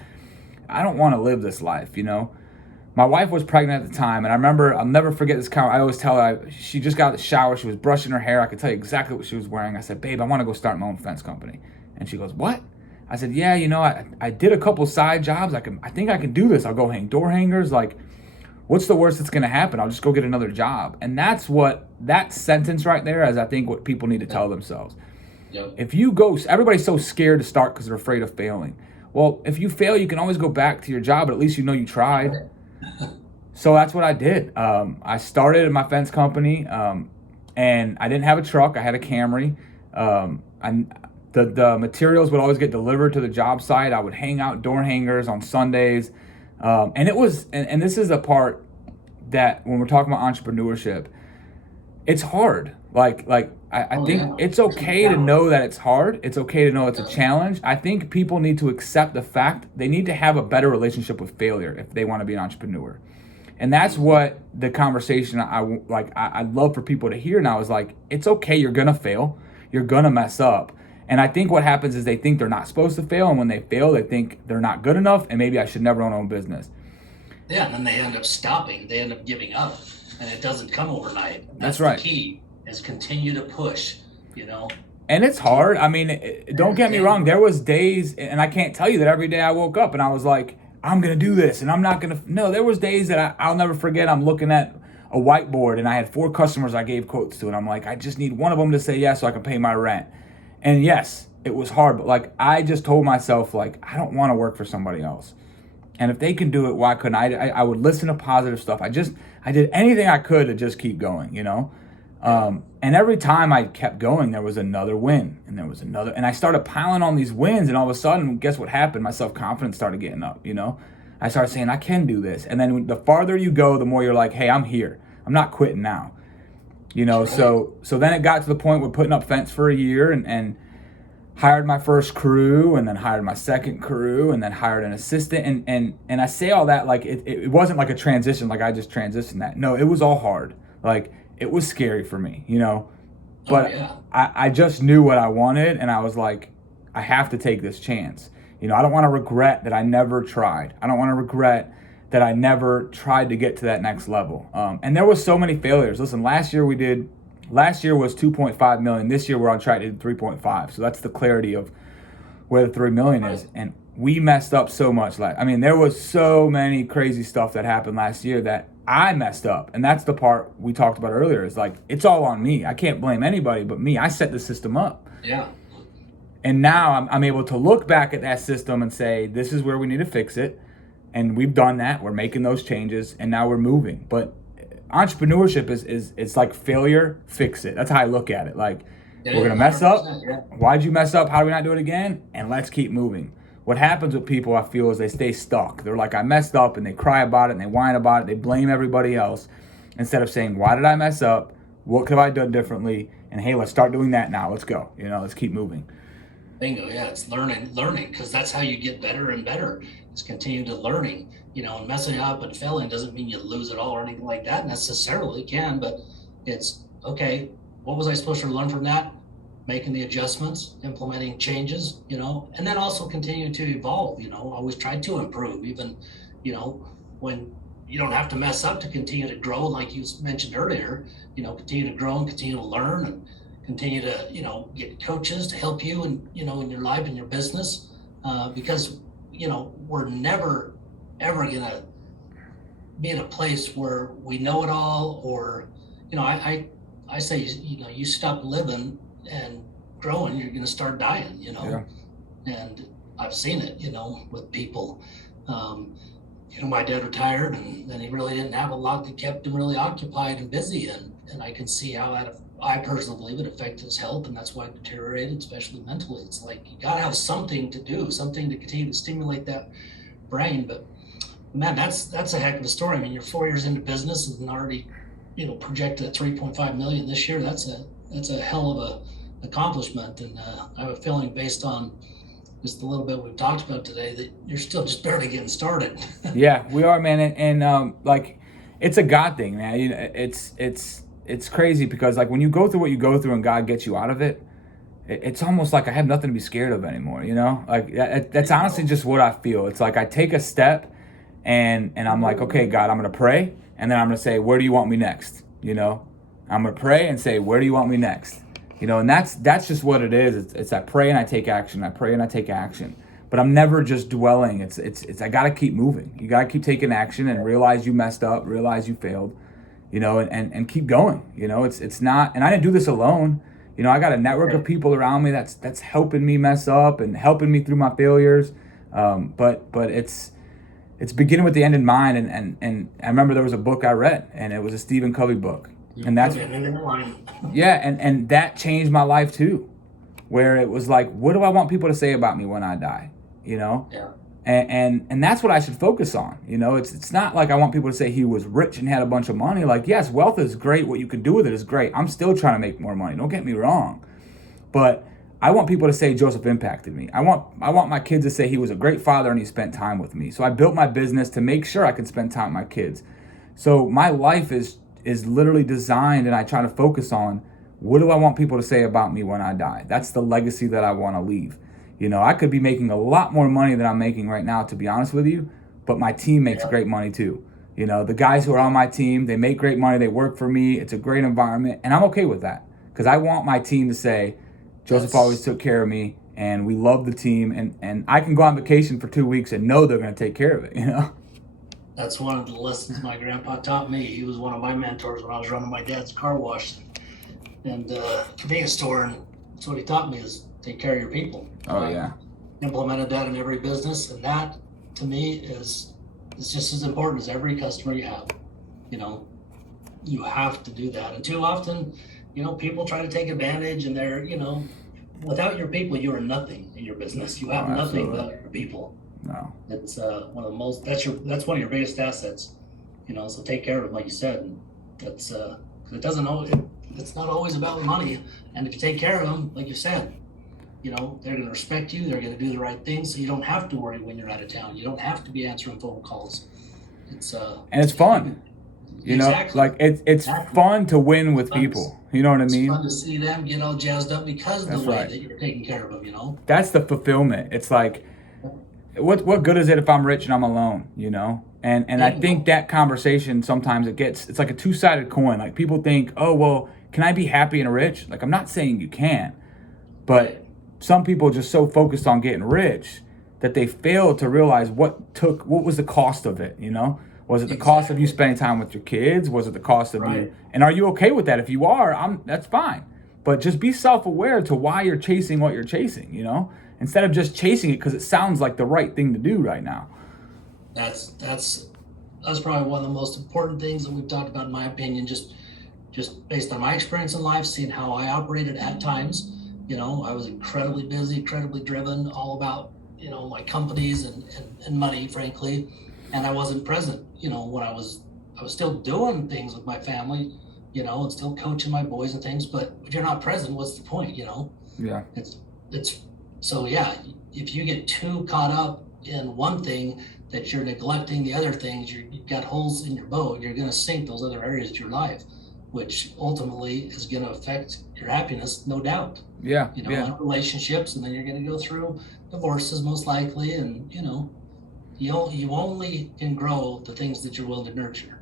I don't want to live this life, My wife was pregnant at the time, and I remember, I'll never forget this comment. I always tell her, she just got out of the shower, she was brushing her hair. I could tell you exactly what she was wearing. I said, babe, I want to go start my own fence company. And she goes, what? I said, yeah, I did a couple side jobs. I think I can do this. I'll go hang door hangers. Like, what's the worst that's going to happen? I'll just go get another job. And that's what, that sentence right there is, I think, what people need to tell themselves. Yep. If you go, everybody's so scared to start because they're afraid of failing. Well, if you fail, you can always go back to your job, but at least you tried. So that's what I did. I started my fence company, and I didn't have a truck. I had a Camry. The materials would always get delivered to the job site. I would hang out door hangers on Sundays. And it was, and this is a part that when we're talking about entrepreneurship, it's hard. I think it's okay to know that it's hard. It's okay to know it's a challenge. I think people need to accept the fact they need to have a better relationship with failure if they want to be an entrepreneur. And that's what the conversation I'd love for people to hear now is like, it's okay. You're going to fail. You're going to mess up. And I think what happens is they think they're not supposed to fail. And when they fail, they think they're not good enough. And maybe I should never own my own business. Yeah, and then they end up stopping. They end up giving up. And it doesn't come overnight. That's right. The key is continue to push, And it's hard. I mean, don't get me wrong. There was days, and I can't tell you that every day I woke up and I was like, I'm going to do this. And I'm not going to. No, there was days that I'll never forget. I'm looking at a whiteboard and I had 4 customers I gave quotes to. And I'm like, I just need one of them to say yes so I can pay my rent. And yes, it was hard, but I just told myself, I don't want to work for somebody else. And if they can do it, why couldn't I? I would listen to positive stuff. I did anything I could to just keep going, And every time I kept going, there was another win, and there was another, and I started piling on these wins, and all of a sudden, guess what happened? My self-confidence started getting up, I started saying, I can do this. And then the farther you go, the more you're like, hey, I'm here. I'm not quitting now. So then it got to the point where putting up fence for a year and hired my first crew, and then hired my second crew, and then hired an assistant. And I say all that it wasn't like a transition, I just transitioned that. No, it was all hard. It was scary for me, But yeah. I just knew what I wanted, and I was like, I have to take this chance. You know, I don't want to regret that I never tried. I don't want to regret that I never tried to get to that next level. And there was so many failures. Listen, last year was 2.5 million. This year we're on track to do 3.5. So that's the clarity of where the 3 million is. And we messed up so much. I mean, there was so many crazy stuff that happened last year that I messed up. And that's the part we talked about earlier. Is like, it's all on me. I can't blame anybody but me. I set the system up. Yeah. And now I'm able to look back at that system and say, this is where we need to fix it. And we've done that. We're making those changes, and now we're moving. But entrepreneurship is it's like failure, fix it. That's how I look at it. Like, we're going to mess up. Yeah. Why'd you mess up? How do we not do it again? And let's keep moving. What happens with people, I feel, is they stay stuck. They're like, I messed up, and they cry about it, and they whine about it. They blame everybody else instead of saying, why did I mess up? What could I have done differently? And hey, let's start doing that now. Let's go. You know, let's keep moving. Bingo. Yeah. It's learning, because that's how you get better and better. It's continue to learning, you know, and messing up and failing doesn't mean you lose it all or anything like that necessarily can, but it's okay. What was I supposed to learn from that? Making the adjustments, implementing changes, you know, and then also continue to evolve, you know, always try to improve, even, you know, when you don't have to mess up to continue to grow. Like you mentioned earlier, you know, continue to grow and continue to learn and continue to, you know, get coaches to help you and, you know, in your life and your business, because, you know, we're never, ever gonna be in a place where we know it all, or, you know, I say, you know, you stop living and growing, you're gonna start dying, you know. Yeah. And I've seen it, you know, with people. You know, my dad retired, and he really didn't have a lot that kept him really occupied and busy, and I can see how that, I personally believe, it affected his health, and that's why it deteriorated, especially mentally. It's like you gotta have something to do, something to continue to stimulate that brain. But man, that's a heck of a story. I mean, you're 4 years into business and already, you know, projected at 3.5 million this year. That's a hell of a accomplishment, and I have a feeling, based on just a little bit we've talked about today, that you're still just barely getting started. Yeah, we are, man. And like, it's a God thing, man. You know, it's crazy because, like, when you go through what you go through and God gets you out of it, it's almost like I have nothing to be scared of anymore, you know? Like, that's honestly just what I feel. It's like I take a step and I'm like, okay, God, I'm going to pray, and then I'm going to say, where do you want me next? You know? I'm going to pray and say, where do you want me next? You know, and that's just what it is. It's I pray and I take action. I pray and I take action. But I'm never just dwelling. It's I got to keep moving. You got to keep taking action and realize you messed up, realize you failed, you know, and keep going. You know, it's not, and I didn't do this alone. You know, I got a network of people around me that's helping me mess up and helping me through my failures. But it's beginning with the end in mind. And I remember there was a book I read, and it was a Stephen Covey book. And that's, yeah, and that changed my life too, where it was like, what do I want people to say about me when I die? You know? Yeah. And that's what I should focus on. You know, it's not like I want people to say he was rich and had a bunch of money. Like, yes, wealth is great. What you can do with it is great. I'm still trying to make more money. Don't get me wrong. But I want people to say Joseph impacted me. I want my kids to say he was a great father and he spent time with me. So I built my business to make sure I could spend time with my kids. So my life is literally designed, and I try to focus on, what do I want people to say about me when I die? That's the legacy that I want to leave. You know, I could be making a lot more money than I'm making right now, to be honest with you, but my team makes great money too. You know, the guys who are on my team, they make great money, they work for me, it's a great environment, and I'm okay with that, because I want my team to say, Joseph always took care of me, and we love the team, and I can go on vacation for 2 weeks and know they're going to take care of it, you know? That's one of the lessons my grandpa taught me. He was one of my mentors when I was running my dad's car wash and convenience store, and that's what he taught me, is take care of your people. Oh, yeah. Implemented that in every business, and that, to me, is just as important as every customer you have. You know, you have to do that. And too often, you know, people try to take advantage, and they're, you know, without your people, you are nothing in your business. You have nothing without your people. No. It's one of the most, that's one of your biggest assets, you know, so take care of it, like you said. And that's, 'cause it doesn't always, it's not always about money. And if you take care of them, like you said, you know, they're going to respect you. They're going to do the right thing. So you don't have to worry when you're out of town. You don't have to be answering phone calls. It's, and it's fun. You know, Exactly. like it's Exactly. fun to win with Fun to, people. You know what I it's mean? fun to see them get all jazzed up because of the That's way right. that you're taking care of them, you know? That's the fulfillment. It's like, what good is it if I'm rich and I'm alone? You know? And I think Bingo. that conversation sometimes it's like a two-sided coin. Like people think, oh well, can I be happy and rich? Like I'm not saying you can, but Right. some people are just so focused on getting rich that they fail to realize what was the cost of it, you know? Was it the cost of you Exactly. spending time with your kids? Was it the cost of you? Right. And are you okay with that? If you are, that's fine. But just be self-aware to why you're chasing what you're chasing, you know? Instead of just chasing it because it sounds like the right thing to do right now. That's that's probably one of the most important things that we've talked about, in my opinion, just based on my experience in life, seeing how I operated at times. You know, I was incredibly busy, incredibly driven, all about, you know, my companies and money, frankly. And I wasn't present, you know, when I was still doing things with my family, you know, and still coaching my boys and things, but if you're not present, what's the point, you know? Yeah. It's so yeah, if you get too caught up in one thing that you're neglecting the other things, you've got holes in your boat, you're going to sink those other areas of your life, which ultimately is going to affect your happiness, no doubt. Yeah. You know, Yeah. and relationships, and then you're going to go through divorces most likely, and you know, you only can grow the things that you're willing to nurture,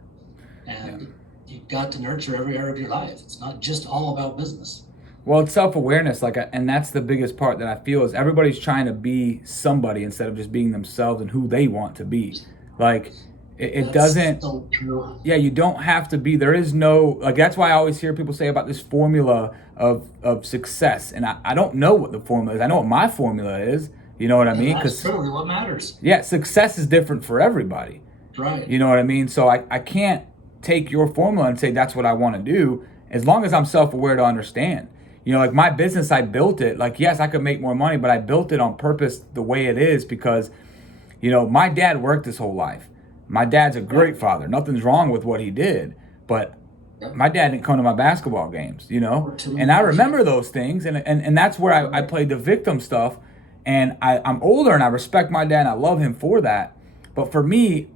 Yeah. and you've got to nurture every area of your life. It's not just all about business. Well, it's self-awareness, and that's the biggest part that I feel is everybody's trying to be somebody instead of just being themselves and who they want to be. Like it That's doesn't. so true. Yeah, you don't have to be. There is no like. That's why I always hear people say about this formula of success, and I don't know what the formula is. I know what my formula is. You know what I And mean? that's Because truly what matters. yeah, success is different for everybody. Right. You know what I mean? So I can't take your formula and say that's what I want to do as long as I'm self-aware to understand. You know, like my business, I built it. Like, yes, I could make more money, but I built it on purpose the way it is because, you know, my dad worked his whole life. My dad's a Yeah. great father. Nothing's wrong with what he did. But Yeah. my dad didn't come to my basketball games, you know? Or two And I years. remember those things. And that's where I Right. played the victim stuff. And I'm older and I respect my dad and I love him for that. But for me,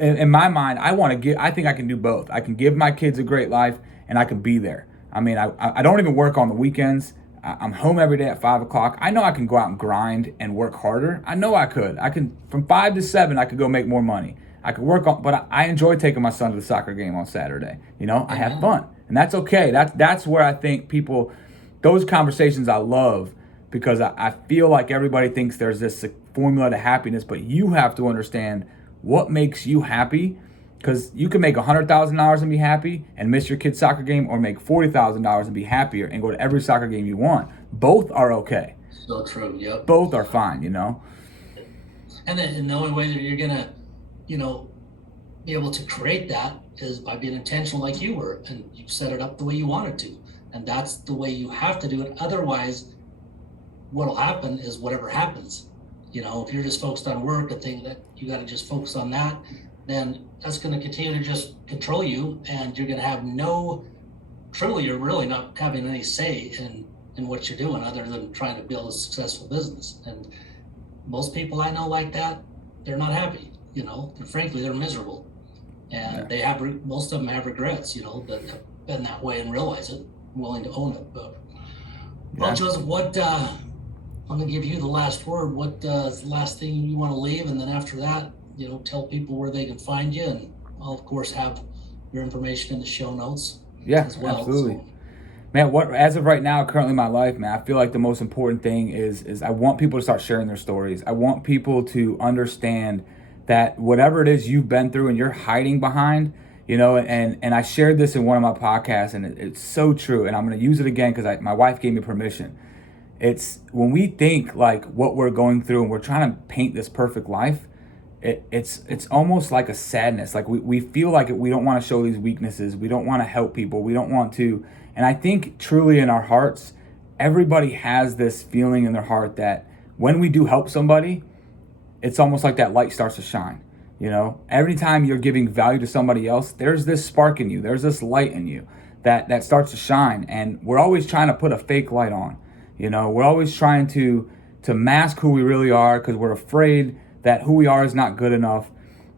in my mind, I think I can do both. I can give my kids a great life and I can be there. I mean, I don't even work on the weekends. I'm home every day at 5 o'clock. I know I can go out and grind and work harder. I know I could. I can, from 5 to 7, I could go make more money. I could work on, but I enjoy taking my son to the soccer game on Saturday. You know, I have Amen. fun and that's okay. That's where I think people, those conversations I love because I feel like everybody thinks there's this formula to happiness, but you have to understand what makes you happy because you can make $100,000 and be happy and miss your kid's soccer game, or make $40,000 and be happier and go to every soccer game you want. Both are okay. So true. Yep. Both are fine, you know? And the only way that you're gonna, you know, be able to create that is by being intentional like you were, and you set it up the way you wanted to. And that's the way you have to do it. Otherwise, what'll happen is whatever happens. You know, if you're just focused on work and think that you got to just focus on that, then that's going to continue to just control you, and you're going to have no, truly, you're really not having any say in what you're doing other than trying to build a successful business. And most people I know like that, they're not happy. You know, and frankly, they're miserable, and Yeah. they have most of them have regrets. You know, that have been that way and realize it, willing to own it. But well, Yeah. Joseph, I'm gonna give you the last word. What is the last thing you want to leave, and then after that, you know, tell people where they can find you, and I'll of course have your information in the show notes Yeah, as well. absolutely. So Man, what as of right now, currently in my life, man, I feel like the most important thing is I want people to start sharing their stories. I want people to understand that whatever it is you've been through and you're hiding behind, you know, and I shared this in one of my podcasts, and it's so true. And I'm going to use it again because my wife gave me permission. It's when we think like what we're going through and we're trying to paint this perfect life, it's almost like a sadness. Like we feel like we don't want to show these weaknesses. We don't want to help people. We don't want to. And I think truly in our hearts, everybody has this feeling in their heart that when we do help somebody, it's almost like that light starts to shine. You know, every time you're giving value to somebody else, there's this spark in you. There's this light in you that starts to shine. And we're always trying to put a fake light on. You know, we're always trying to mask who we really are because we're afraid that who we are is not good enough,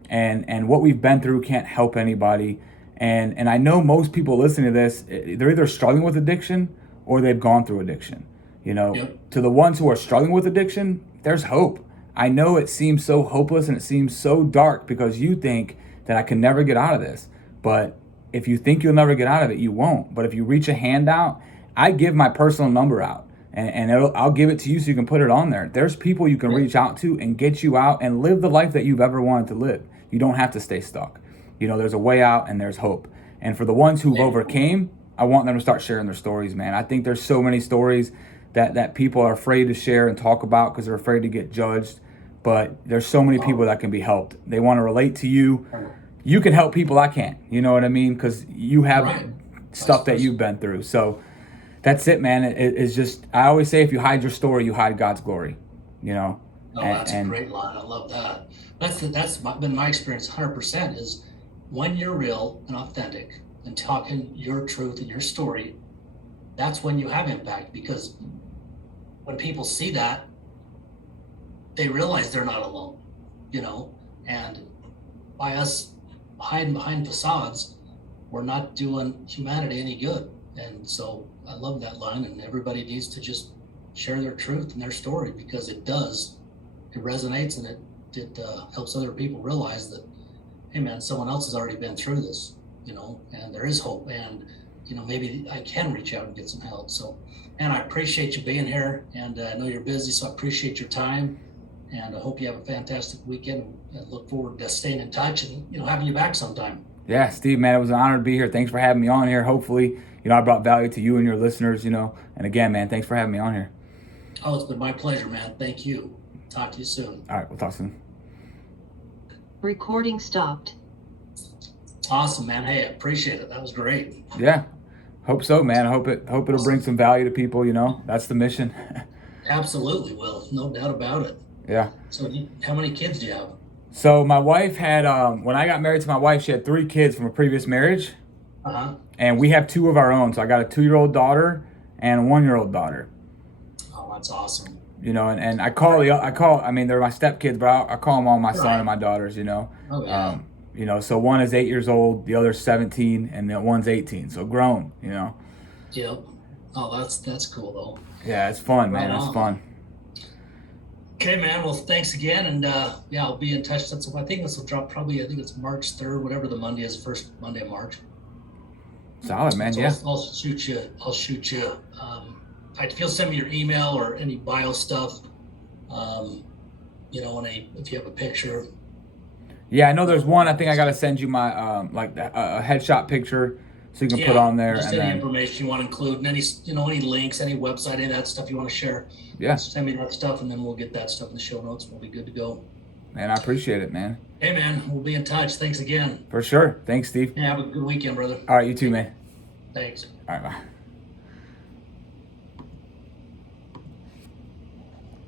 and what we've been through can't help anybody. And I know most people listening to this, they're either struggling with addiction or they've gone through addiction. You know, Yep. to the ones who are struggling with addiction, there's hope. I know it seems so hopeless and it seems so dark because you think that I can never get out of this. But if you think you'll never get out of it, you won't. But if you reach a hand out, I give my personal number out and I'll give it to you so you can put it on there. There's people you can reach out to and get you out and live the life that you've ever wanted to live. You don't have to stay stuck. You know, there's a way out and there's hope. And for the ones who've overcame, I want them to start sharing their stories, man. I think there's so many stories that people are afraid to share and talk about because they're afraid to get judged. But there's so many people that can be helped. They want to relate to you. You can help people I can't. You know what I mean? Because you have Right. stuff that you've been through. So that's it, man. It's just, I always say if you hide your story, you hide God's glory. You know? Oh, that's a great line. I love that. Been my experience 100% is when you're real and authentic and talking your truth and your story, that's when you have impact, because when people see that, they realize they're not alone, you know, and by us hiding behind facades, we're not doing humanity any good. And so I love that line, and everybody needs to just share their truth and their story, because it resonates, and it helps other people realize that, hey man, someone else has already been through this, you know, and there is hope, and you know, maybe I can reach out and get some help. So, and I appreciate you being here, and I know you're busy, so I appreciate your time, and I hope you have a fantastic weekend, and look forward to staying in touch and, you know, having you back sometime. Yeah, Steve, man, it was an honor to be here. Thanks for having me on here. Hopefully, you know, I brought value to you and your listeners, you know, and again, man, thanks for having me on here. Oh, it's been my pleasure, man. Thank you. Talk to you soon. All right, we'll talk soon. Recording stopped. Awesome, man. Hey, I appreciate it. That was great. Yeah, hope so, man. I hope it'll bring some value to people, you know, that's the mission. Absolutely will. No doubt about it. Yeah. So how many kids do you have? So my wife had, when I got married to my wife, she had 3 kids from a previous marriage, Uh-huh. and we have 2 of our own. So I got a 2-year-old daughter and a 1-year-old daughter. Oh, that's awesome. You know, and I mean, they're my stepkids, but I call them all my son and my daughters, you know. Oh, yeah. You know, so one is 8 years old, the other's 17, and the one's 18. So grown, you know. Yep. Oh, that's cool, though. Yeah, it's fun, man. Right It's on. fun. Okay, man. Well, thanks again. And yeah, I'll be in touch. I think this will drop probably, I think it's March 3rd, whatever the Monday is, first Monday of March. Solid, man. So Yeah. I'll shoot you. If you'll send me your email or any bio stuff, you know, if you have a picture. Yeah, I know there's one. I think I got to send you my, like a headshot picture so you can put on there. Just And any then, information you want to include, and any links, any website, any of that stuff you want to share. yeah, Send me that stuff, and then we'll get that stuff in the show notes. We'll be good to go. man, I appreciate it, man. Hey, man, we'll be in touch. Thanks again. For sure. Thanks, Steve. Yeah, have a good weekend, brother. All right, you too, man. Thanks. All right, bye.